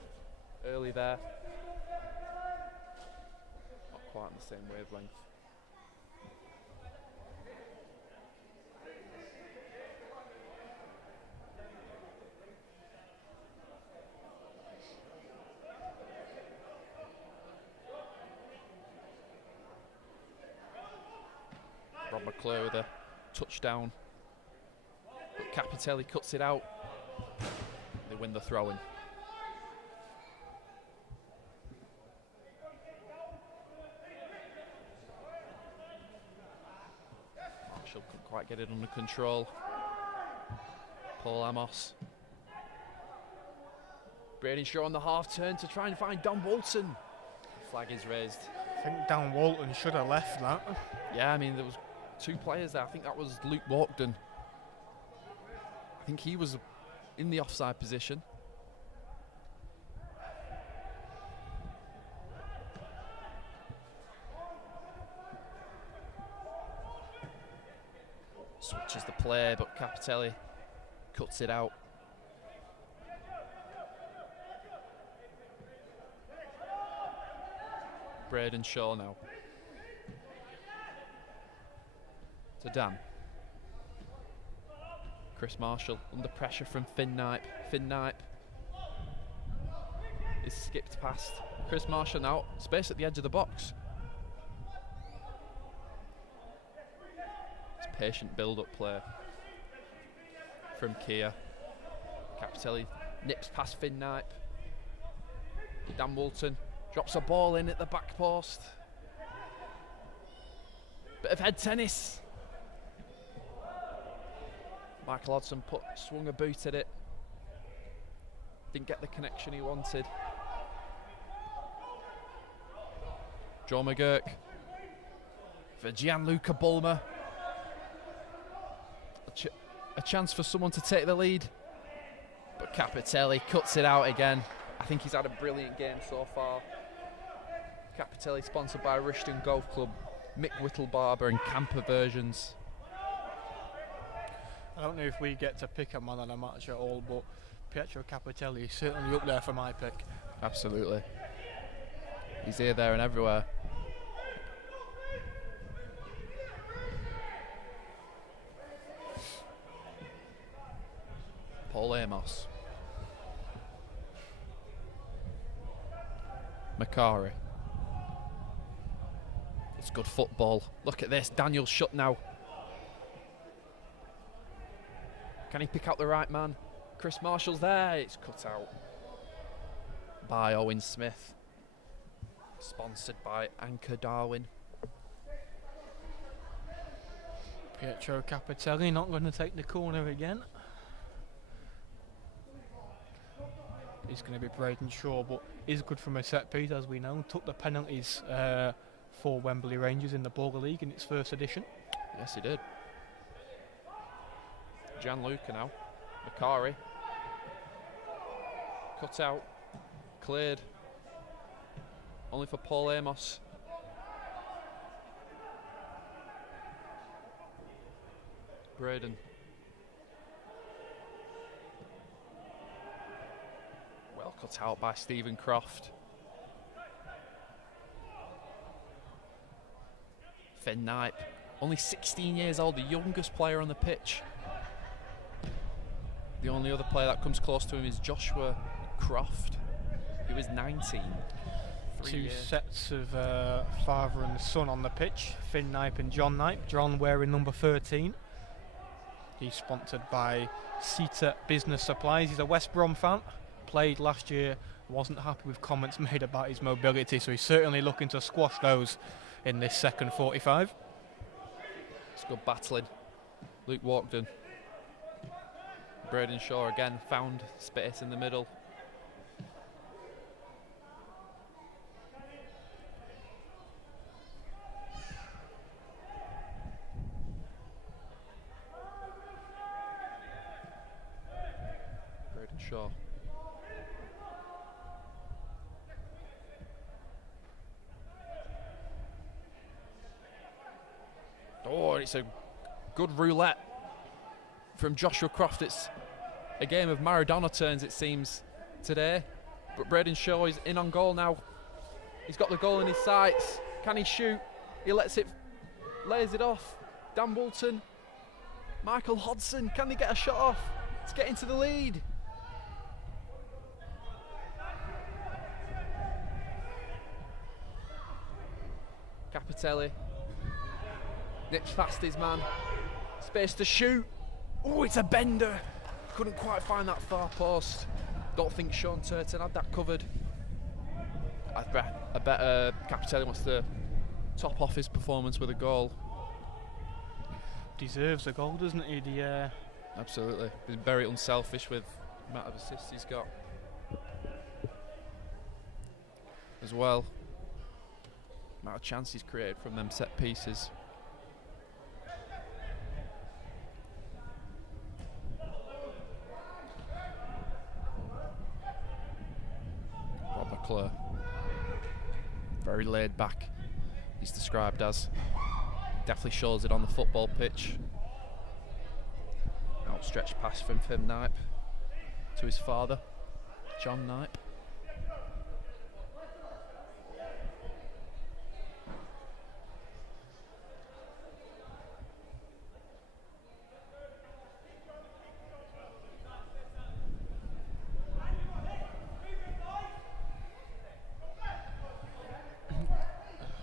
early there. Not quite on the same wavelength. Rob McClure with a touchdown, but Capitelli cuts it out. They win the throw-in. Marshall couldn't quite get it under control. Paul Amos. Braden Shaw on the half turn to try and find Don Walton. Flag is raised. I think Dan Walton should have left that. Yeah, I mean, there was two players there. I think that was Luke Walkden. I think he was in the offside position. Switches the play, but Capitelli cuts it out. Braden Shaw now. To Dan. Chris Marshall under pressure from Finn Knipe. Finn Knipe is skipped past Chris Marshall now. Space at the edge of the box. It's patient build-up play from Kia. Capitelli nips past Finn Knipe. Dan Walton drops a ball in at the back post. Bit of head tennis. Michael Hodson swung a boot at it. Didn't get the connection he wanted. Joe McGurk for Gianluca Bulmer. A chance for someone to take the lead. But Capitelli cuts it out again. I think he's had a brilliant game so far. Capitelli sponsored by Rishton Golf Club, Mick Whittle-Barber and Camper Versions. I don't know if we get to pick a man on a match at all, but Pietro Capitelli is certainly up there for my pick. Absolutely. He's here, there and everywhere. Paul Amos. Macari. It's good football. Look at this. Daniel Shutt now. Can he pick out the right man? Chris Marshall's there. It's cut out by Owen Smith. Sponsored by Anchor Darwin. Pietro Capitelli not going to take the corner again. He's going to be Braden Shaw, but is good from a set piece, as we know. Took the penalties for Wembley Rangers in the Border League in its first edition. Yes, he did. Gianluca now. Macari. Cut out. Cleared. Only for Paul Amos. Braden. Well cut out by Stephen Croft. Finn Knipe. Only 16 years old, the youngest player on the pitch. The only other player that comes close to him is Joshua Croft, who is 19. Two sets of father and son on the pitch, Finn Knipe and John Knipe. John wearing number 13. He's sponsored by Sita Business Supplies. He's a West Brom fan. Played last year, wasn't happy with comments made about his mobility, so he's certainly looking to squash those in this second 45. It's good battling. Luke Walkden. Braden Shaw again found space in the middle. Braden Shaw. Oh, it's a good roulette from Joshua Croft. It's a game of Maradona turns, it seems, today. But Braden Shaw is in on goal now. He's got the goal in his sights. Can he shoot? He lets it, lays it off. Dan Woolton, Michael Hodson, can they get a shot off? Let's get into the lead. Capitelli nips past his man. Space to shoot. Oh, it's a bender. Couldn't quite find that far post. Don't think Sean Turton had that covered. I bet Capitelli wants to top off his performance with a goal. Deserves a goal, doesn't he? Absolutely. He's very unselfish with the amount of assists he's got. As well. Amount of chances created from them set pieces. Rob McClure. Very laid back, he's described as. Definitely shows it on the football pitch. Outstretched pass from Finn Knipe to his father, John Knipe.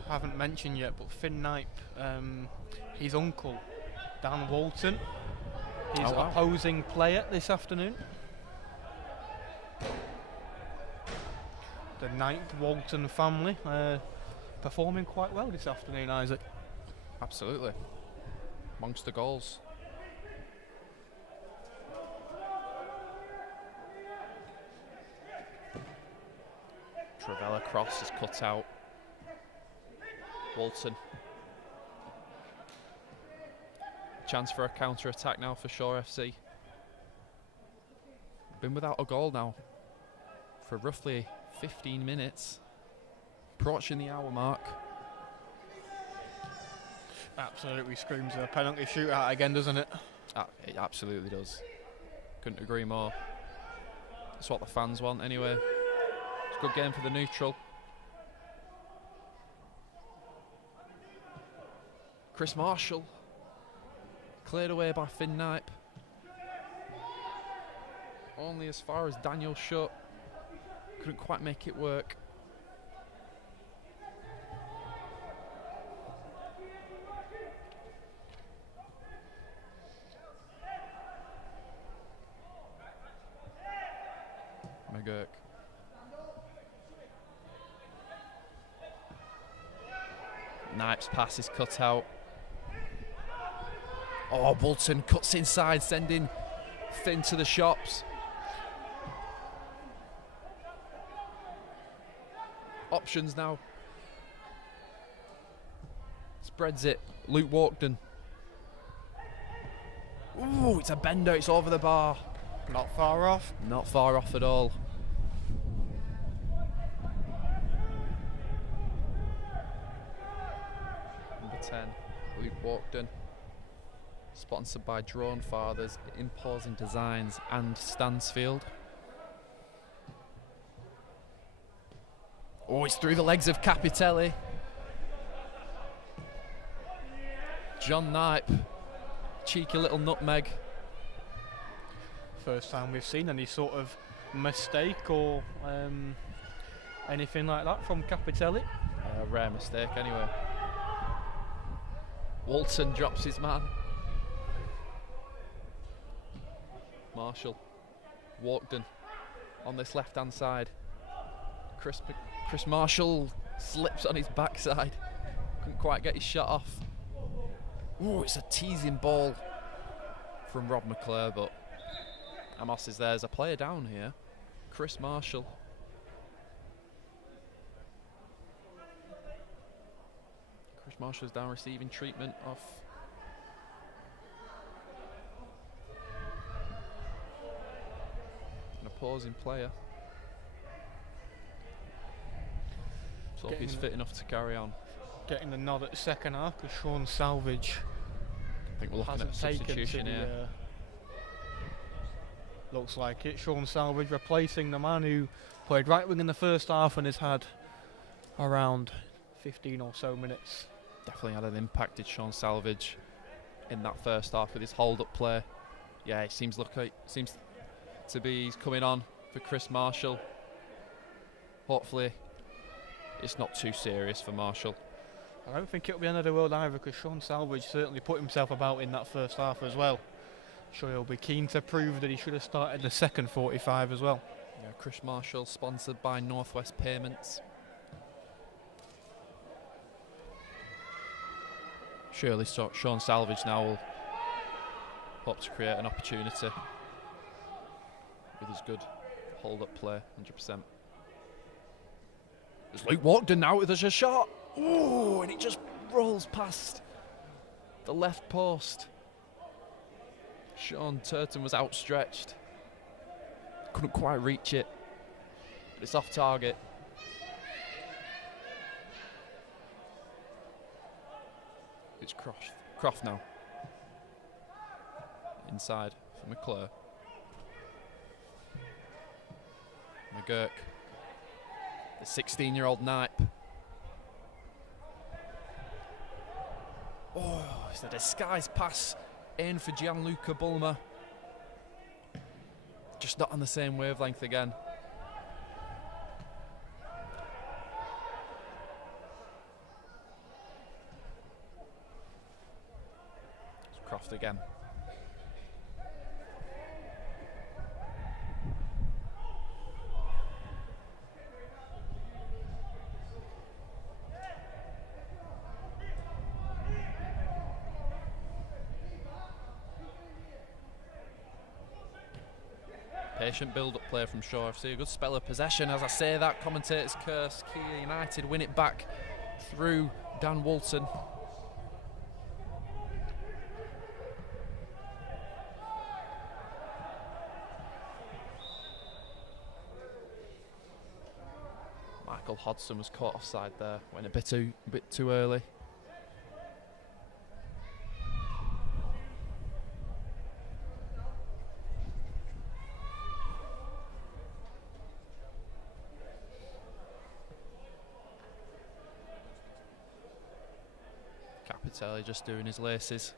Haven't mentioned yet, but Finn Knipe, his uncle, Dan Woolton, is opposing player this afternoon. The Knipe Woolton family performing quite well this afternoon, Isaac. Absolutely. Amongst the goals. Travella cross is cut out. Woolton. Chance for a counter-attack now for Shaw FC. Been without a goal now for roughly 15 minutes. Approaching the hour mark. Absolutely screams a penalty shootout again, doesn't it? It absolutely does. Couldn't agree more. That's what the fans want anyway. It's a good game for the neutral. Chris Marshall, cleared away by Finn Knipe. Only as far as Daniel Shutt. Couldn't quite make it work. McGurk. Knipe's pass is cut out. Oh, Bolton cuts inside, sending Finn to the shops. Options now. Spreads it. Luke Walkden. Ooh, it's a bender. It's over the bar. Not far off. Not far off at all. Number 10, Luke Walkden. Sponsored by Drone Fathers, Imposing Designs and Stansfield. Oh, it's through the legs of Capitelli. John Knipe. Cheeky little nutmeg. First time we've seen any sort of mistake or anything like that from Capitelli. A rare mistake anyway. Walton drops his man. Marshall, Walkden on this left-hand side. Chris Marshall slips on his backside. Couldn't quite get his shot off. Ooh, it's a teasing ball from Rob McClure, but Amos is there as a player down here. Chris Marshall. Chris Marshall's down receiving treatment off an opposing player. So hope he's fit enough to carry on. Getting the nod at the second half because Sean Salvage I think we're looking at a substitution here. Looks like it. Sean Salvage replacing the man who played right wing in the first half and has had around 15 or so minutes. Definitely had an impact, did Sean Salvage, in that first half with his hold-up play. Yeah, it seems to be he's coming on for Chris Marshall. Hopefully, it's not too serious for Marshall. I don't think it'll be the end of the world either, because Sean Salvage certainly put himself about in that first half as well. Sure, he'll be keen to prove that he should have started the second 45 as well. Yeah, Chris Marshall, sponsored by Northwest Payments. Surely Sean Salvage now will hope to create an opportunity with his good hold-up play, 100%. There's Luke Walkden now with a shot. Ooh, and it just rolls past the left post. Sean Turton was outstretched. Couldn't quite reach it, but it's off target. It's Croft now. Inside for McClure. McGurk. The 16-year-old Knipe. Oh, it's a disguised pass in for Gianluca Bulmer. Just not on the same wavelength again. It's Croft again. Patient build-up play from Shaw FC. A good spell of possession. As I say that, commentator's curse. Kia United win it back through Dan Walton. Michael Hodson was caught offside there. Went a bit too early. Capitelli just doing his laces.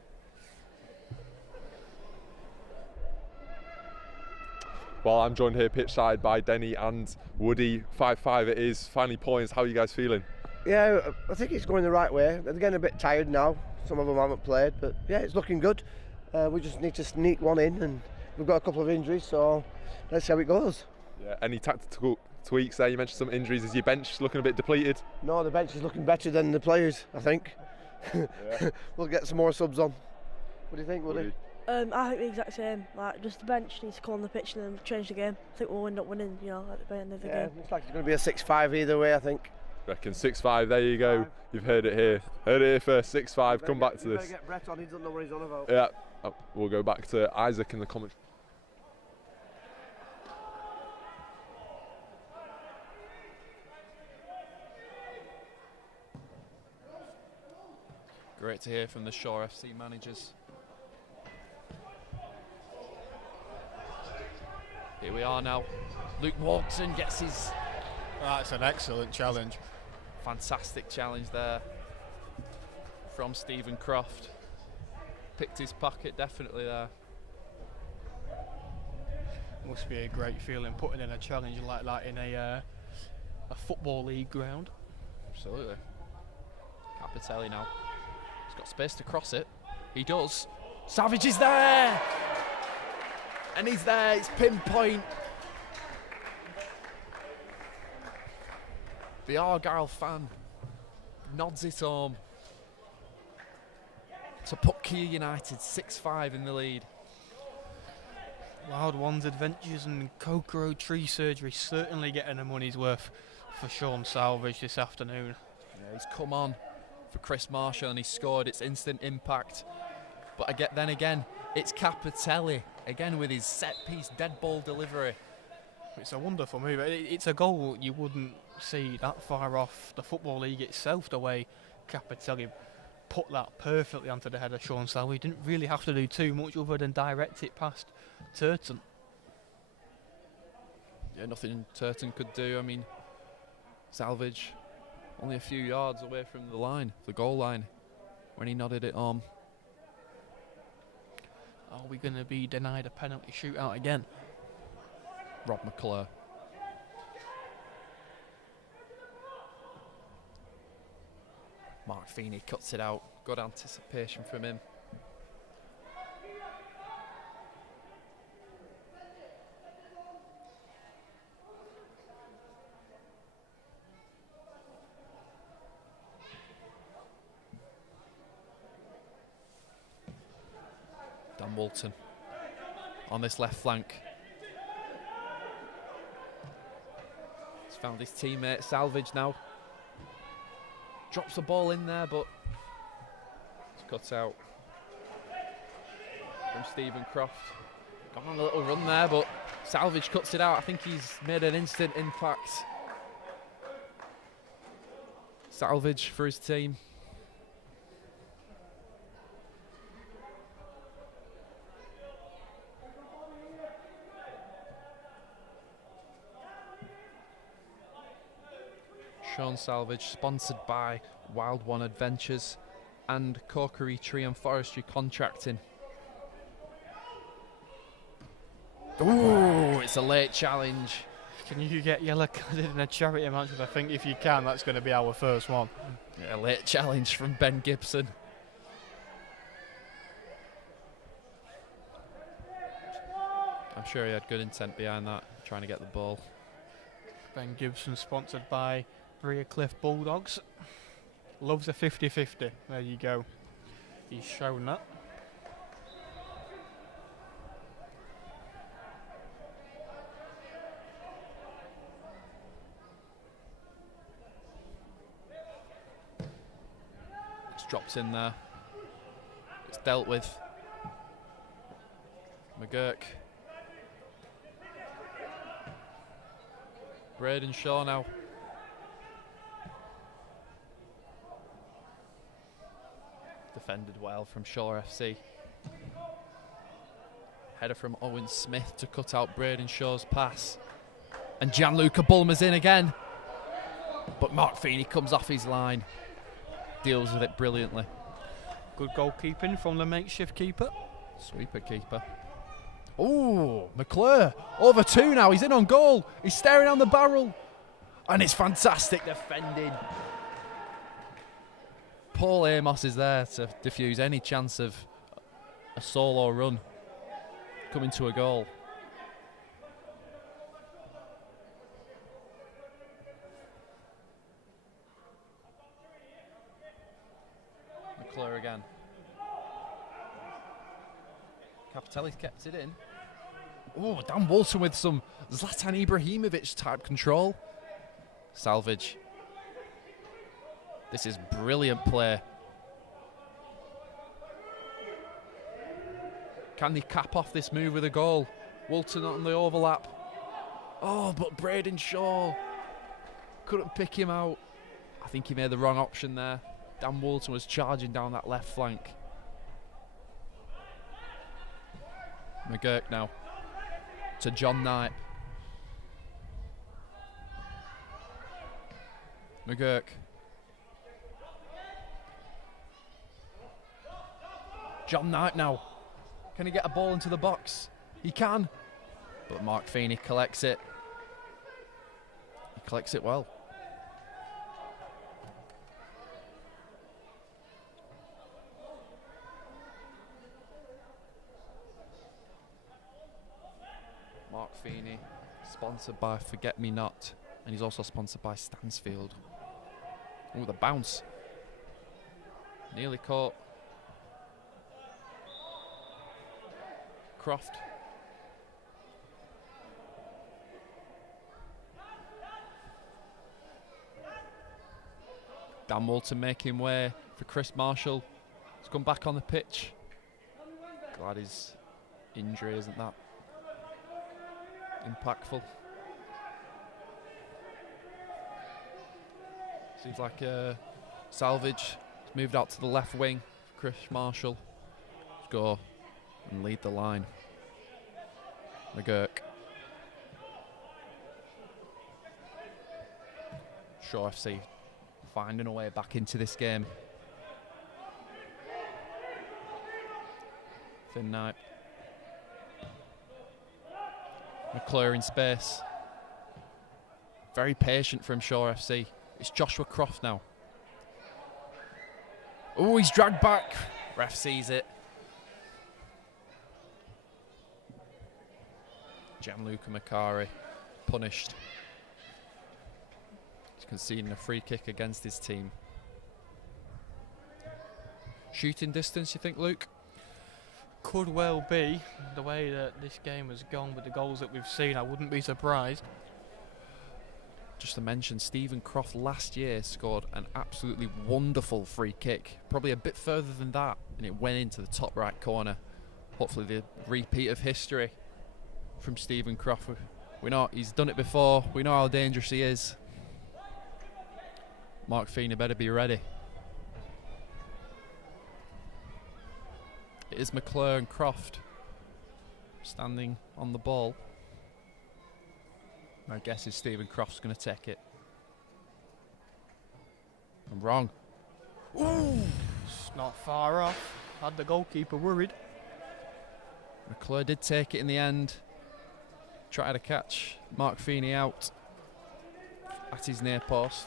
Well, I'm joined here pitch side by Denny and Woody. 5-5 it is, finally points. How are you guys feeling? Yeah, I think it's going the right way. They're getting a bit tired now. Some of them haven't played, but yeah, it's looking good. We just need to sneak one in, and we've got a couple of injuries, so let's see how it goes. Yeah, any tactical tweaks there? You mentioned some injuries. Is your bench looking a bit depleted? No, the bench is looking better than the players, I think. Yeah. We'll get some more subs on. What do you think, Woody? I think the exact same. Like, just the bench needs to come on the pitch and then change the game. I think we'll end up winning, you know, at the end of the game. Looks like it's going to be a 6-5 either way, I think. Reckon 6-5, there you go. You've heard it here. Heard it here first, 6-5, come back to this. Get Brett on, he doesn't know what he's on about. Yeah, we'll go back to Isaac in the commentary. Great to hear from the Shaw FC managers. Here we are now. Luke Walton gets his... That's an excellent challenge. Fantastic challenge there from Stephen Croft. Picked his pocket definitely there. Must be a great feeling putting in a challenge like that in a football league ground. Absolutely. Capitelli now. He's got space to cross it. He does. Savage is there! And he's there, it's pinpoint. The Argyle fan nods it home to put Kia United 6-5 in the lead. Wild Ones Adventures and Coker Road Tree Surgery certainly getting a money's worth for Sean Salvage this afternoon. Yeah, he's come on for Chris Marshall and he scored. It's instant impact. But then again, it's Capitelli again with his set-piece dead ball delivery. It's a wonderful move. It's a goal you wouldn't see that far off the Football League itself, the way Capitelli put that perfectly onto the head of Sean Salvage. He didn't really have to do too much other than direct it past Turton. Yeah, nothing Turton could do. I mean, Salvage only a few yards away from the line, the goal line, when he nodded it on. Are we going to be denied a penalty shootout again? Rob McClure. Mark Feeney cuts it out. Good anticipation from him. Dan Walton on this left flank. He's found his teammate Salvage now. Drops the ball in there, but it's cut out from Stephen Croft. Gone on a little run there, but Salvage cuts it out. I think he's made an instant impact. Salvage for his team. Sean Salvage, sponsored by Wild One Adventures and Corkery Tree and Forestry Contracting. Ooh, it's a late challenge. Can you get yellow carded in a charity match? I think if you can, that's going to be our first one. Yeah, late challenge from Ben Gibson. I'm sure he had good intent behind that, trying to get the ball. Ben Gibson, sponsored by Cliff Bulldogs. Loves a 50-50. There you go. He's shown that. Just drops in there. It's dealt with. McGurk. Braden Shaw now. Defended well from Shaw FC. Header from Owen Smith to cut out Braden Shaw's pass. And Gianluca Bulmer's in again. But Mark Feeney comes off his line. Deals with it brilliantly. Good goalkeeping from the makeshift keeper. Sweeper keeper. Oh, McClure. Over 2 now. He's in on goal. He's staring on the barrel. And it's fantastic defending. Paul Amos is there to diffuse any chance of a solo run coming to a goal. McClure again. Capitelli's kept it in. Oh, Dan Walton with some Zlatan Ibrahimovic type control. Salvage. This is brilliant play. Can they cap off this move with a goal? Walton on the overlap. Oh, but Braden Shaw couldn't pick him out. I think he made the wrong option there. Dan Walton was charging down that left flank. McGurk now to John Knight. McGurk. John Knight now. Can he get a ball into the box? He can. But Mark Feeney collects it. He collects it well. Mark Feeney, sponsored by Forget Me Not, and he's also sponsored by Stansfield. Oh, the bounce. Nearly caught. Croft. Dan Walton making way for Chris Marshall. He's come back on the pitch. Glad his injury isn't that impactful. Seems like Salvage has moved out to the left wing. Chris Marshall to go and lead the line. McGurk. Shaw FC finding a way back into this game. Finn Knight. McClure in space. Very patient from Shaw FC. It's Joshua Croft now. Oh, he's dragged back. Ref sees it. Gianluca Macari punished. He's conceding a free kick against his team. Shooting distance, you think, Luke? Could well be. The way that this game has gone with the goals that we've seen, I wouldn't be surprised. Just to mention, Stephen Croft last year scored an absolutely wonderful free kick, probably a bit further than that, and it went into the top right corner. Hopefully the repeat of history from Stephen Croft. We know he's done it before, we know how dangerous he is. Mark Feeney better be ready. It is McClure and Croft standing on the ball. My guess is Stephen Croft's going to take it. I'm wrong. Ooh, it's not far off. Had the goalkeeper worried. McClure did take it in the end. Tried to catch Mark Feeney out at his near post.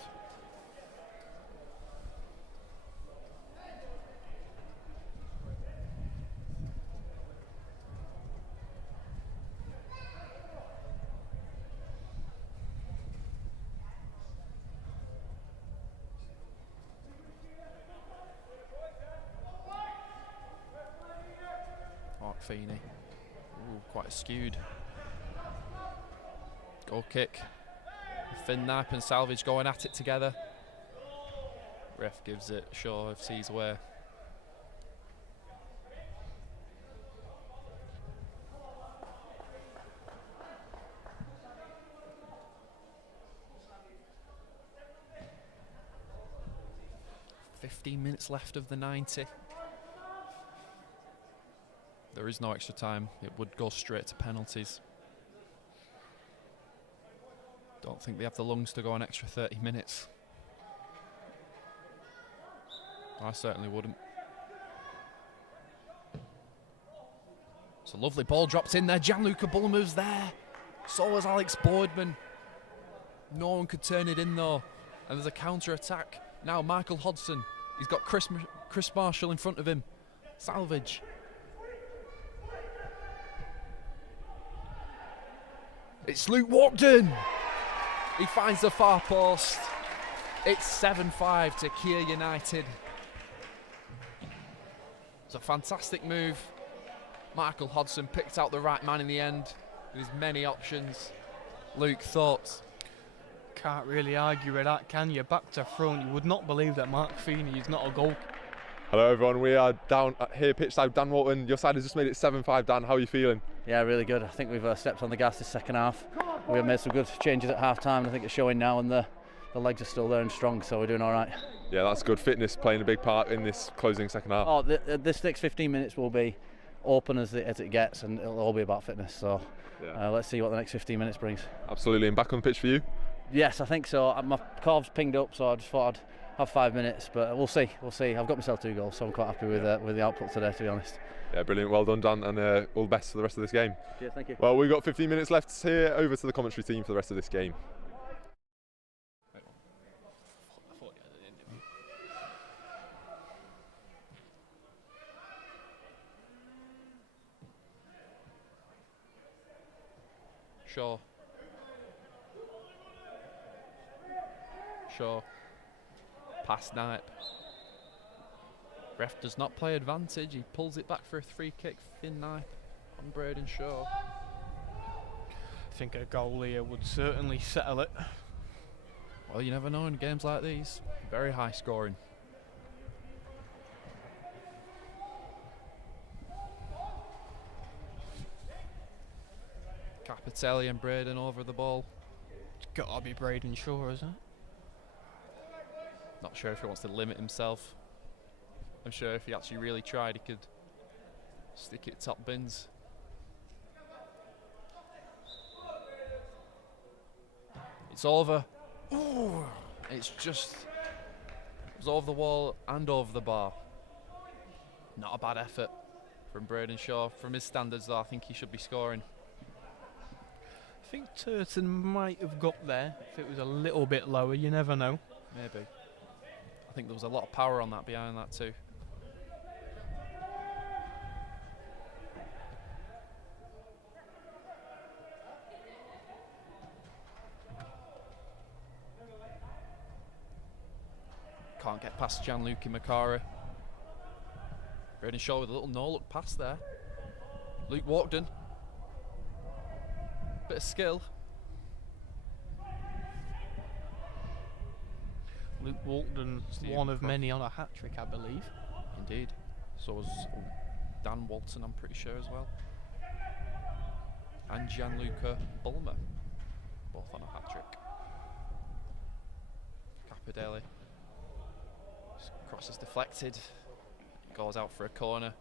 Feeney. Ooh, quite skewed. Goal kick. Finn Knight and Salvage going at it together. Ref gives it. Shaw FC's away. "15 minutes left of the 90. There is no extra time. It would go straight to penalties. Don't think they have the lungs to go an extra 30 minutes. I certainly wouldn't. It's a lovely ball dropped in there. Gianluca Bulmer's there. So was Alex Boydman. No one could turn it in though. And there's a counter-attack. Now Michael Hodson. He's got Chris Marshall in front of him. Salvage. It's Luke Walkden. He finds the far post. It's 7-5 to Kia United. It's a fantastic move. Michael Hodson picked out the right man in the end with his many options. Luke, thoughts? Can't really argue with that, can you? Back to front, you would not believe that Mark Feeney is not a goal. Hello everyone, we are down here pitch side. Dan Walton, your side has just made it 7-5. Dan, how are you feeling? Yeah, really good. I think we've stepped on the gas this second half. We've made some good changes at half time, and I think it's showing now, and the legs are still there and strong, so we're doing all right. Yeah, that's good. Fitness playing a big part in this closing second half. Oh, this next 15 minutes will be open as it gets, and it'll all be about fitness, so yeah. Let's see what the next 15 minutes brings. Absolutely, and back on the pitch for you? Yes, I think so. My calves pinged up, so I just thought I'd have 5 minutes, but we'll see. I've got myself 2 goals, so I'm quite happy with the output today, to be honest. Yeah, brilliant. Well done, Dan, and all the best for the rest of this game. Yeah, thank you. Well, we've got 15 minutes left here. Over to the commentary team for the rest of this game. Shaw. Past Knight. Ref does not play advantage. He pulls it back for a free kick. Finn Knight on Braden Shaw. I think a goal here would certainly settle it. Well, you never know in games like these. Very high scoring. Capitelli and Braden over the ball. It's got to be Braden Shaw, isn't it? Not sure if he wants to limit himself. I'm sure if he actually really tried, he could stick it top bins. It's over. Ooh, It's just, it was over the wall and over the bar. Not a bad effort from Braden Shaw. From his standards though, I think he should be scoring. I think Turton might have got there if it was a little bit lower, you never know. Maybe. I think there was a lot of power on that behind that too. Can't get past Gianluca Macari. Braden Shaw with a little no-look pass there. Luke Walkden. Bit of skill. Luke Walton, one of many on a hat-trick, I believe. Indeed. So was Dan Walton, I'm pretty sure, as well. And Gianluca Bulmer, both on a hat-trick. Capodelli. Cross is deflected. Goes out for a corner.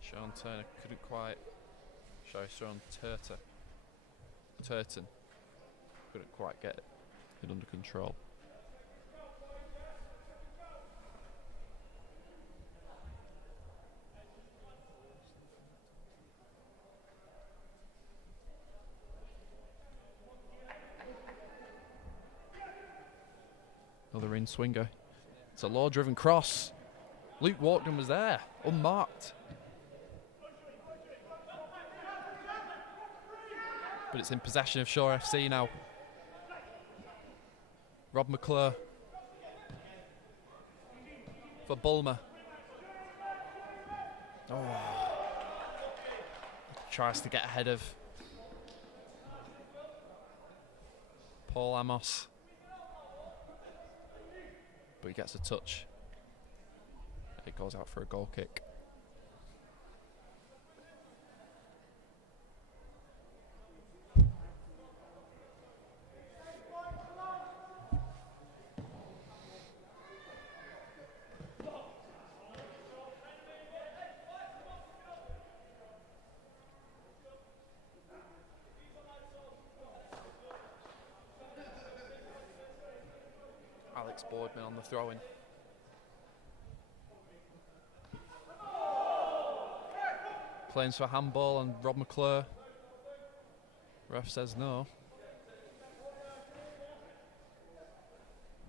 Sean Turner couldn't quite. Sorry, Sean Turton couldn't quite get it under control. Another in-swinger. It's a law-driven cross. Luke Walkden was there, unmarked. But it's in possession of Shaw FC now. Rob McClure for Bulmer. Oh. Tries to get ahead of Paul Amos. But he gets a touch. It goes out for a goal kick. Alex Boardman on the throw-in. Claims for handball on Rob McClure. Ref says no.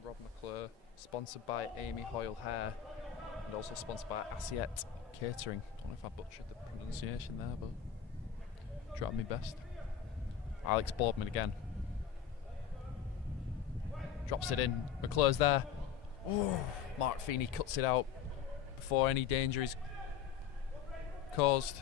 Rob McClure, sponsored by Amy Hoyle Hair and also sponsored by Asiet Catering. Don't know if I butchered the pronunciation there, but tried my best. Alex Boardman again. Drops it in. McClure's there. Oh, Mark Feeney cuts it out before any danger is caused.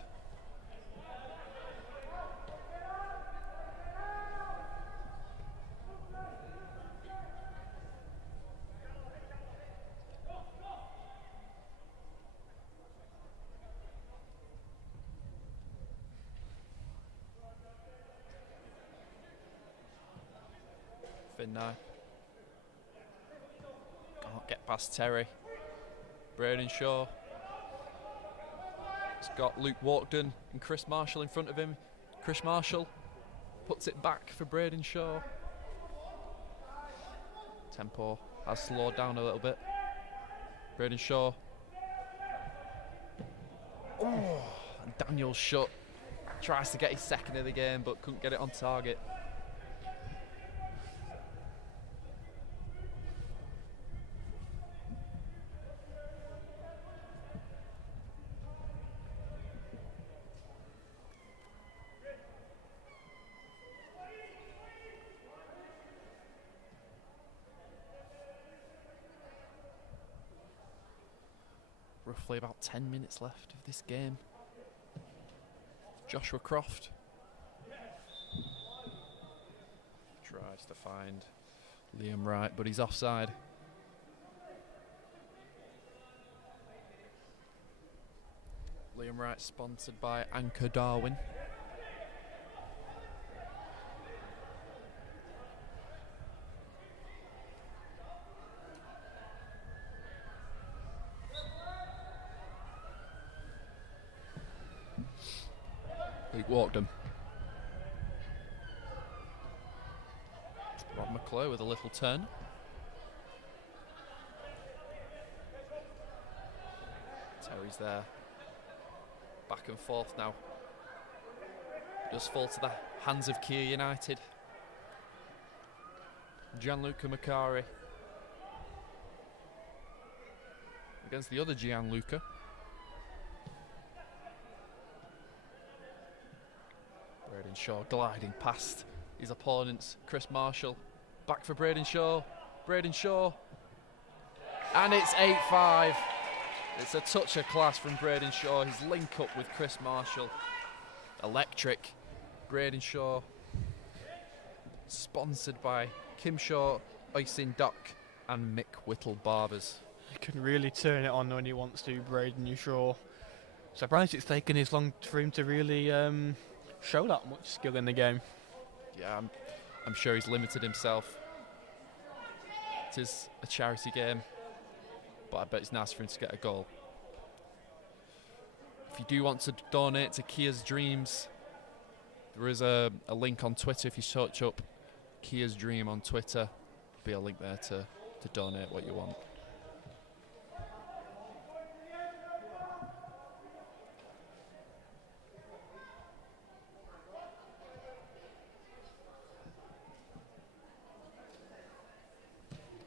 Finnair. Can't get past Terry. Braden Shaw. He's got Luke Walkden and Chris Marshall in front of him. Chris Marshall puts it back for Braden Shaw. Tempo has slowed down a little bit. Braden Shaw. Oh, and Daniel Shutt tries to get his second of the game but couldn't get it on target. Roughly about 10 minutes left of this game. Joshua Croft tries to find Liam Wright, but he's offside. Liam Wright sponsored by Anchor Darwin. Luke Walkden. Rob McClure with a little turn. who's there. Back and forth now. Does fall to the hands of Kia United. Gianluca Macari against the other Gianluca. Braden Shaw gliding past his opponents. Chris Marshall back for Braden Shaw. Braden Shaw. And it's 8-5. It's a touch of class from Braden Shaw. His link up with Chris Marshall. Electric. Braden Shaw. Sponsored by Kim Shaw, Oisin Dock and Mick Whittle Barbers. He can really turn it on when he wants to, Braden Shaw. Surprised it's taken this long for him to really show that much skill in the game. Yeah, I'm sure he's limited himself. It is a charity game, but I bet it's nice for him to get a goal. If you do want to donate to Kia's Dreams, there is a link on Twitter. If you search up Kia's Dream on Twitter, there'll be a link there to donate what you want.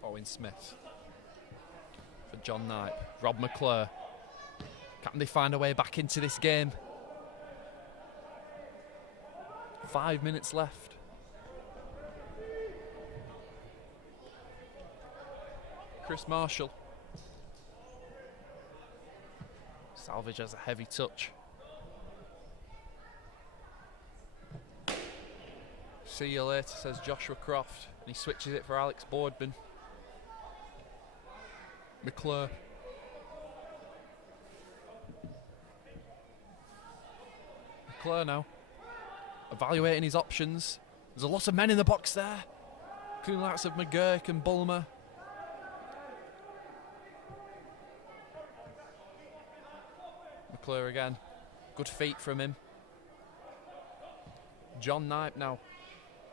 Owen Smith for John Knight. Rob McClure. Can they find a way back into this game? 5 minutes left. Chris Marshall. Salvage has a heavy touch. See you later, says Joshua Croft. And he switches it for Alex Boardman. McClure. McClure now. Evaluating his options. There's a lot of men in the box there, including the likes of McGurk and Bulmer. McClure again. Good feet from him. John Knight now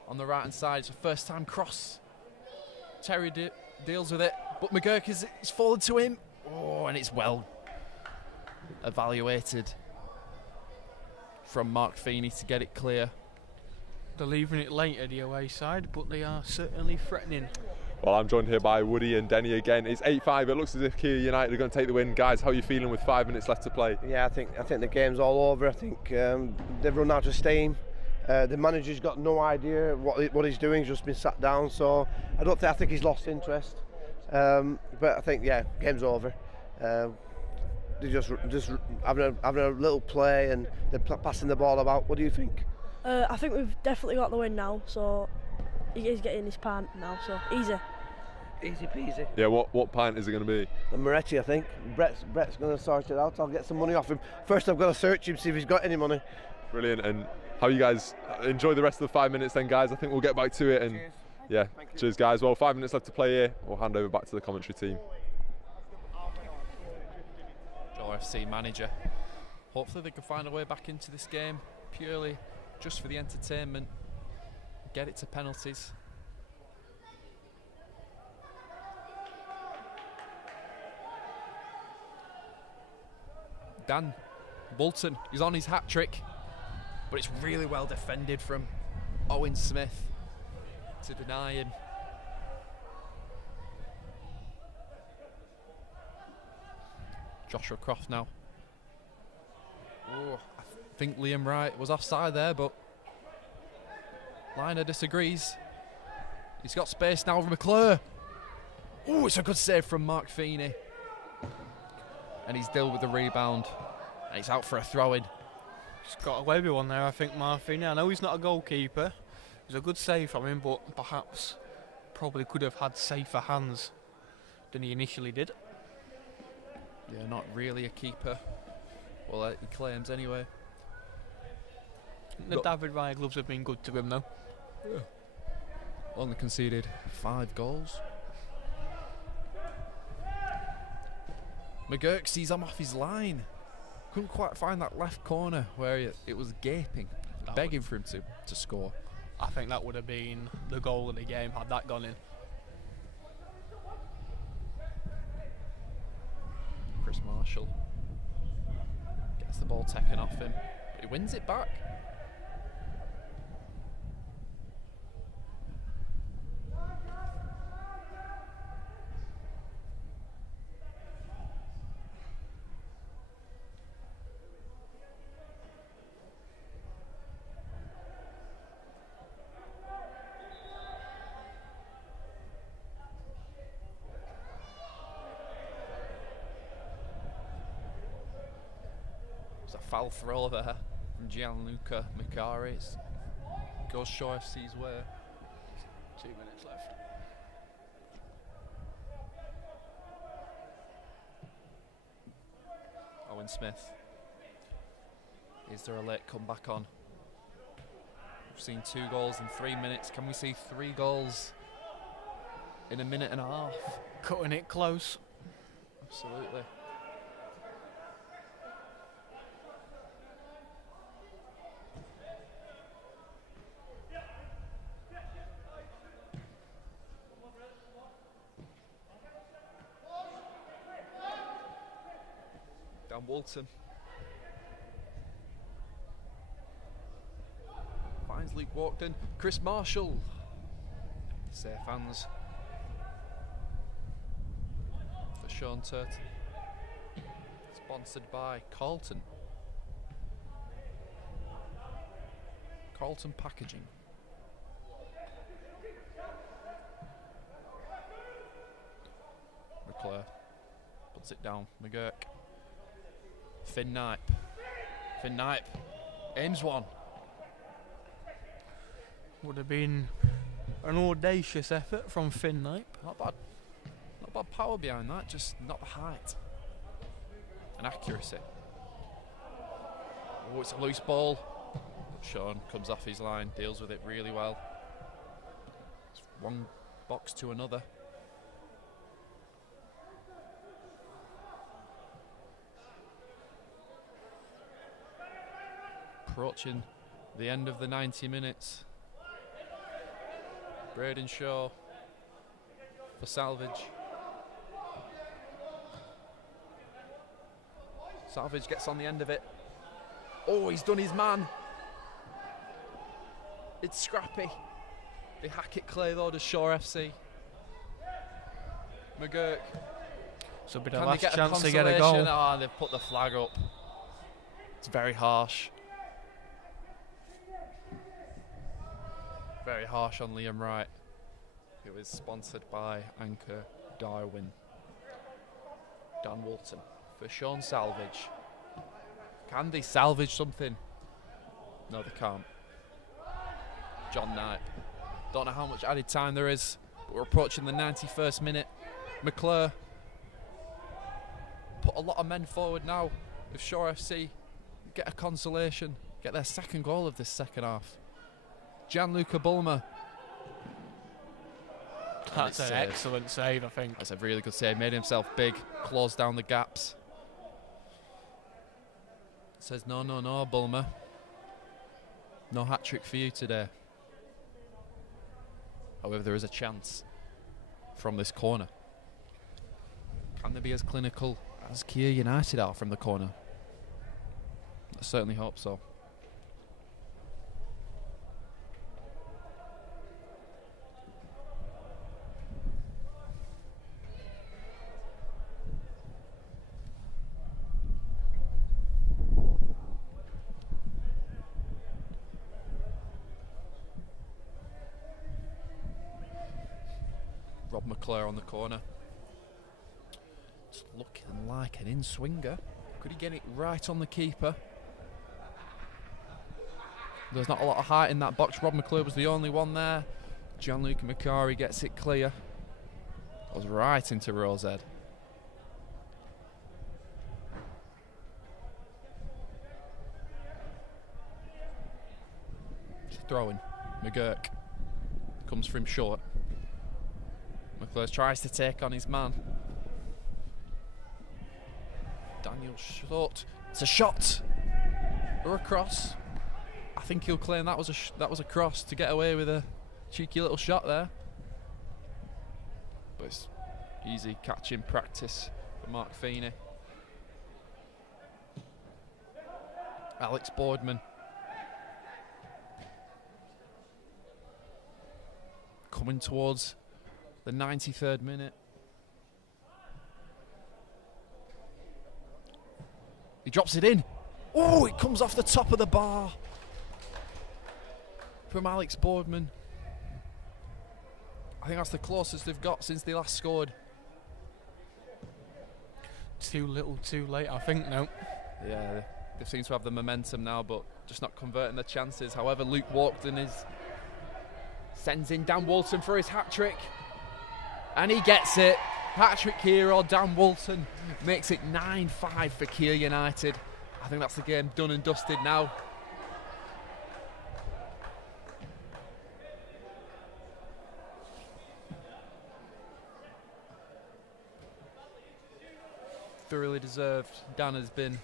on the right hand side. It's a first time cross. Terry deals with it, but McGurk is fallen to him. Oh, and it's well evaluated from Mark Feeney to get it clear. They're leaving it late at the away side, but they are certainly threatening. Well, I'm joined here by Woody and Denny again. It's 8-5. It looks as if Kia United are going to take the win. Guys, how are you feeling with 5 minutes left to play? Yeah, I think the game's all over. I think they've run out of steam. The manager's got no idea what he's doing. He's just been sat down. So I think he's lost interest. But I think, yeah, game's over. They're just having a little play and they're passing the ball about. What do you think? I think we've definitely got the win now, so he's getting his pant now, so easy. Easy peasy. Yeah, what pint is it going to be? The Moretti, I think. Brett's going to sort it out. I'll get some money off him. First I've got to search him, see if he's got any money. Brilliant. And how you guys enjoy the rest of the 5 minutes then, guys? I think we'll get back to it. And cheers. Yeah, cheers guys. Well, 5 minutes left to play here. We'll hand over back to the commentary team. FC manager. Hopefully they can find a way back into this game purely just for the entertainment. Get it to penalties. Dan Bolton, he's on his hat trick, but it's really well defended from Owen Smith to deny him. Joshua Croft now. Oh, I think Liam Wright was offside there, but Liner disagrees. He's got space now for McClure. Oh, it's a good save from Mark Feeney. And he's dealt with the rebound. And he's out for a throw-in. He's got away with one there, I think, Marfini. I know he's not a goalkeeper. It was a good save from him, but perhaps probably could have had safer hands than he initially did. Yeah, not really a keeper. Well, he claims anyway. The David Raya gloves have been good to him, though. Yeah. Only conceded 5 goals. McGurk sees him off his line. Couldn't quite find that left corner where it was gaping, begging for him to score. I think that would have been the goal of the game had that gone in. Chris Marshall Gets the ball taken off him, but he wins it back. A foul throw there from Gianluca Macari. Goes Shaw FC's way. 2 minutes left. Owen Smith. Is there a late comeback on? We've seen 2 goals in 3 minutes. Can we see 3 goals in a minute and a half? Cutting it close. Absolutely. Dan Walton finds Luke Walkden. Chris Marshall. Safe hands for Sean Turton. Sponsored by Carlton. Carlton Packaging. McClure puts it down. McGurk. Finn Knipe. Finn Knipe aims one. Would have been an audacious effort from Finn Knipe. Not bad. Not bad power behind that, just not the height. And accuracy. Oh, it's a loose ball. But Sean comes off his line, deals with it really well. It's one box to another. Approaching the end of the 90 minutes. Braden Shaw for Salvage. Salvage gets on the end of it. Oh, he's done his man. It's scrappy. They hack it clear though to Shaw FC. McGurk. So be the last chance to get a goal. Oh, they've put the flag up. It's very harsh. Very harsh on Liam Wright, who is sponsored by Anchor Darwin. Dan Walton for Sean Salvage. Can they salvage something? No, they can't. John Knipe. Don't know how much added time there is, but we're approaching the 91st minute. McClure put a lot of men forward now. If Shaw FC get a consolation, get their second goal of this second half. Gianluca Bulmer. That's an excellent save, I think. That's a really good save. Made himself big, closed down the gaps. Says no, no, no, Bulmer. No hat trick for you today. However, there is a chance from this corner. Can they be as clinical as Kia United are from the corner? I certainly hope so. Rob McClure on the corner. It's looking like an in-swinger. Could he get it right on the keeper? There's not a lot of height in that box. Rob McClure was the only one there. Gianluca Macari gets it clear. Goes right into Rosehead. Throwing. McGurk comes from short. McClure tries to take on his man. Daniel Short. It's a shot or a cross. I think he'll claim that was a cross to get away with a cheeky little shot there. But it's easy catch in practice for Mark Feeney. Alex Boardman. Coming towards the 93rd minute. He drops it in. Oh, it comes off the top of the bar from Alex Boardman. I think that's the closest they've got since they last scored. Too little, too late, I think now. Yeah, they seem to have the momentum now, but just not converting the chances. However, Luke Walkden sends in Dan Walton for his hat-trick. And he gets it. Hat-trick hero, Dan Walton, makes it 9-5 for Kiel United. I think that's the game done and dusted now. Thoroughly deserved. Dan has been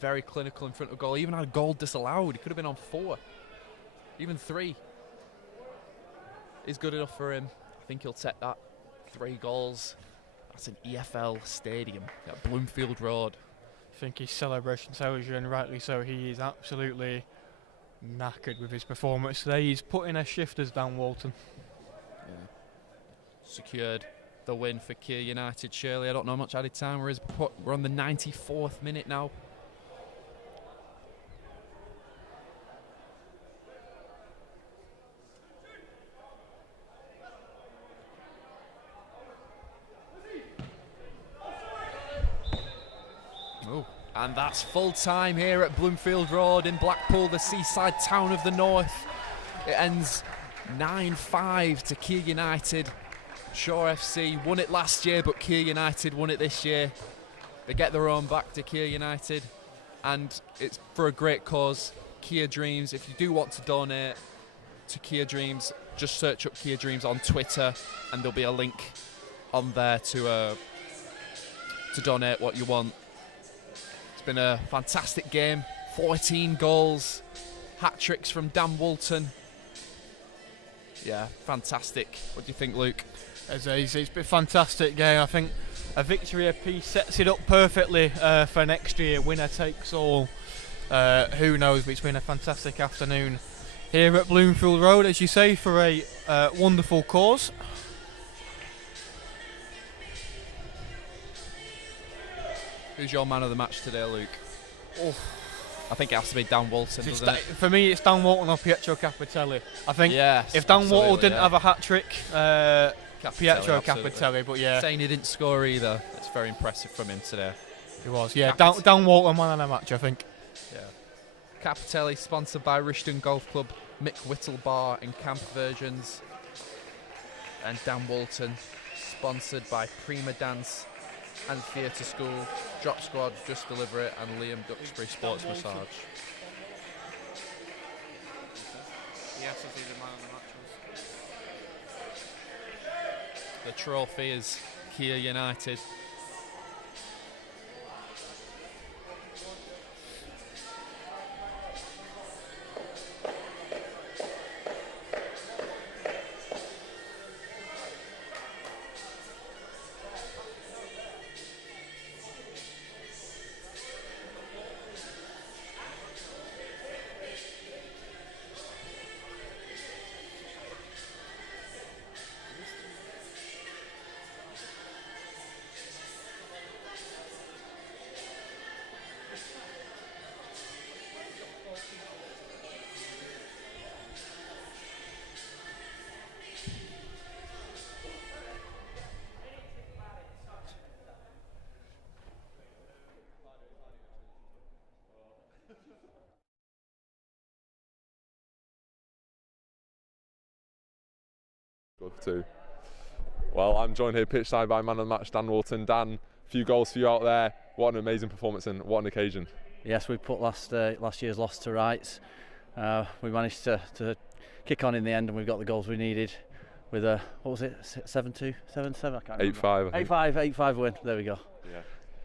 very clinical in front of goal. He even had a goal disallowed. He could have been on 4, even 3. Is good enough for him. I think he'll take that. 3 goals. That's an EFL stadium at Bloomfield Road. I think his celebration tells you, and rightly so, he is absolutely knackered with his performance today. He's put in a shift as Dan Walton. Yeah. Secured the win for Kiel United. Shirley, I don't know how much added time there is, but we're on the 94th minute now. Oh, and that's full time here at Bloomfield Road in Blackpool, the seaside town of the north. It ends 9-5 to Kiel United. Shore FC won it last year, but Kiel United won it this year. They get their own back to Kiel United, and it's for a great cause. Kia Dreams. If you do want to donate to Kia Dreams, just search up Kia Dreams on Twitter, and there'll be a link on there to donate what you want. It's been a fantastic game. 14 goals, hat tricks from Dan Walton. Yeah, fantastic. What do you think, Luke? It's been a fantastic game. I think a victory apiece sets it up perfectly for next year. Winner takes all. Who knows? But it's been a fantastic afternoon here at Bloomfield Road, as you say, for a wonderful cause. Who's your man of the match today, Luke? Oh, I think it has to be Dan Walton, doesn't it? For me, it's Dan Walton or Pietro Capitelli. I think yes, if Dan Walton didn't have a hat-trick, Pietro absolutely. Capitelli, but yeah. Saying he didn't score either, it's very impressive from him today. He was, yeah. Dan Walton man of the match, I think. Yeah. Capitelli, sponsored by Rishton Golf Club, Mick Whittle Bar and Camp Versions. And Dan Walton, sponsored by Prima Dance and Theatre School, Drop Squad, Just Deliver It, and Liam Duxbury Sports Massage. Yes, I see the man of the match. The trophy is Kiel United. Good too. Well, I'm joined here pitch side by man of the match, Dan Walton. Dan, a few goals for you out there. What an amazing performance and what an occasion. Yes, we put last year's loss to rights. We managed to kick on in the end, and we've got the goals we needed with a, what was it, 7-2, 7-7? I can't remember. 8-5. 8-5 win. There we go. Yeah.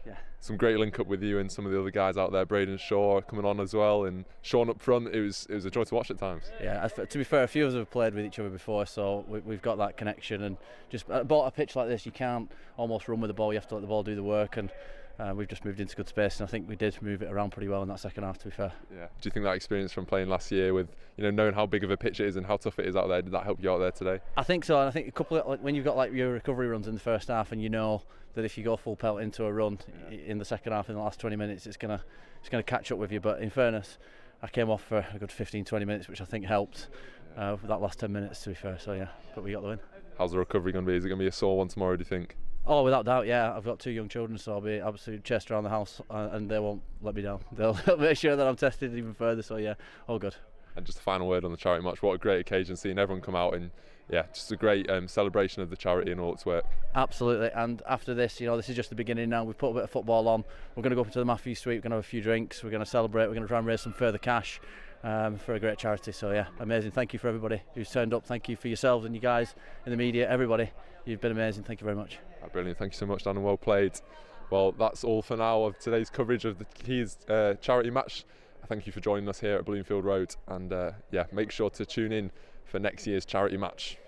Yeah. Some great link up with you and some of the other guys out there. Braden Shaw coming on as well, and Sean up front. It was a joy to watch at times. Yeah, to be fair, a few of us have played with each other before, so we've got that connection. And just bought a pitch like this, you can't almost run with the ball. You have to let the ball do the work. And we've just moved into good space, and I think we did move it around pretty well in that second half, to be fair. Yeah. Do you think that experience from playing last year, with knowing how big of a pitch it is and how tough it is out there, did that help you out there today? I think so, and I think a couple of, when you've got like your recovery runs in the first half, and you know that if you go full pelt into a run in the second half in the last 20 minutes, it's gonna catch up with you. But in fairness, I came off for a good 15-20 minutes, which I think helped with that last 10 minutes, to be fair. So yeah, but we got the win. How's the recovery going to be? Is it going to be a sore one tomorrow, do you think? Oh, without doubt, yeah. I've got 2 young children, so I'll be absolutely chased around the house, and they won't let me down. They'll make sure that I'm tested even further, so yeah, all good. And just a final word on the charity match. What a great occasion, seeing everyone come out, and yeah, just a great celebration of the charity and all its work. Absolutely, and after this, this is just the beginning now. We've put a bit of football on. We're going to go up to the Matthews Suite, we're going to have a few drinks, we're going to celebrate, we're going to try and raise some further cash for a great charity. So yeah, amazing. Thank you for everybody who's turned up. Thank you for yourselves and you guys in the media, everybody. You've been amazing. Thank you very much. Brilliant. Thank you so much, Dan, and well played. Well, that's all for now of today's coverage of the Keys charity match. Thank you for joining us here at Bloomfield Road, and yeah, make sure to tune in for next year's charity match.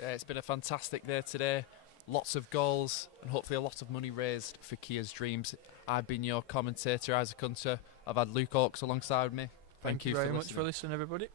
Yeah, it's been a fantastic day today. Lots of goals and hopefully a lot of money raised for Kia's Dreams. I've been your commentator, Isaac Hunter. I've had Luke Oakes alongside me. Thank you very much for listening, everybody.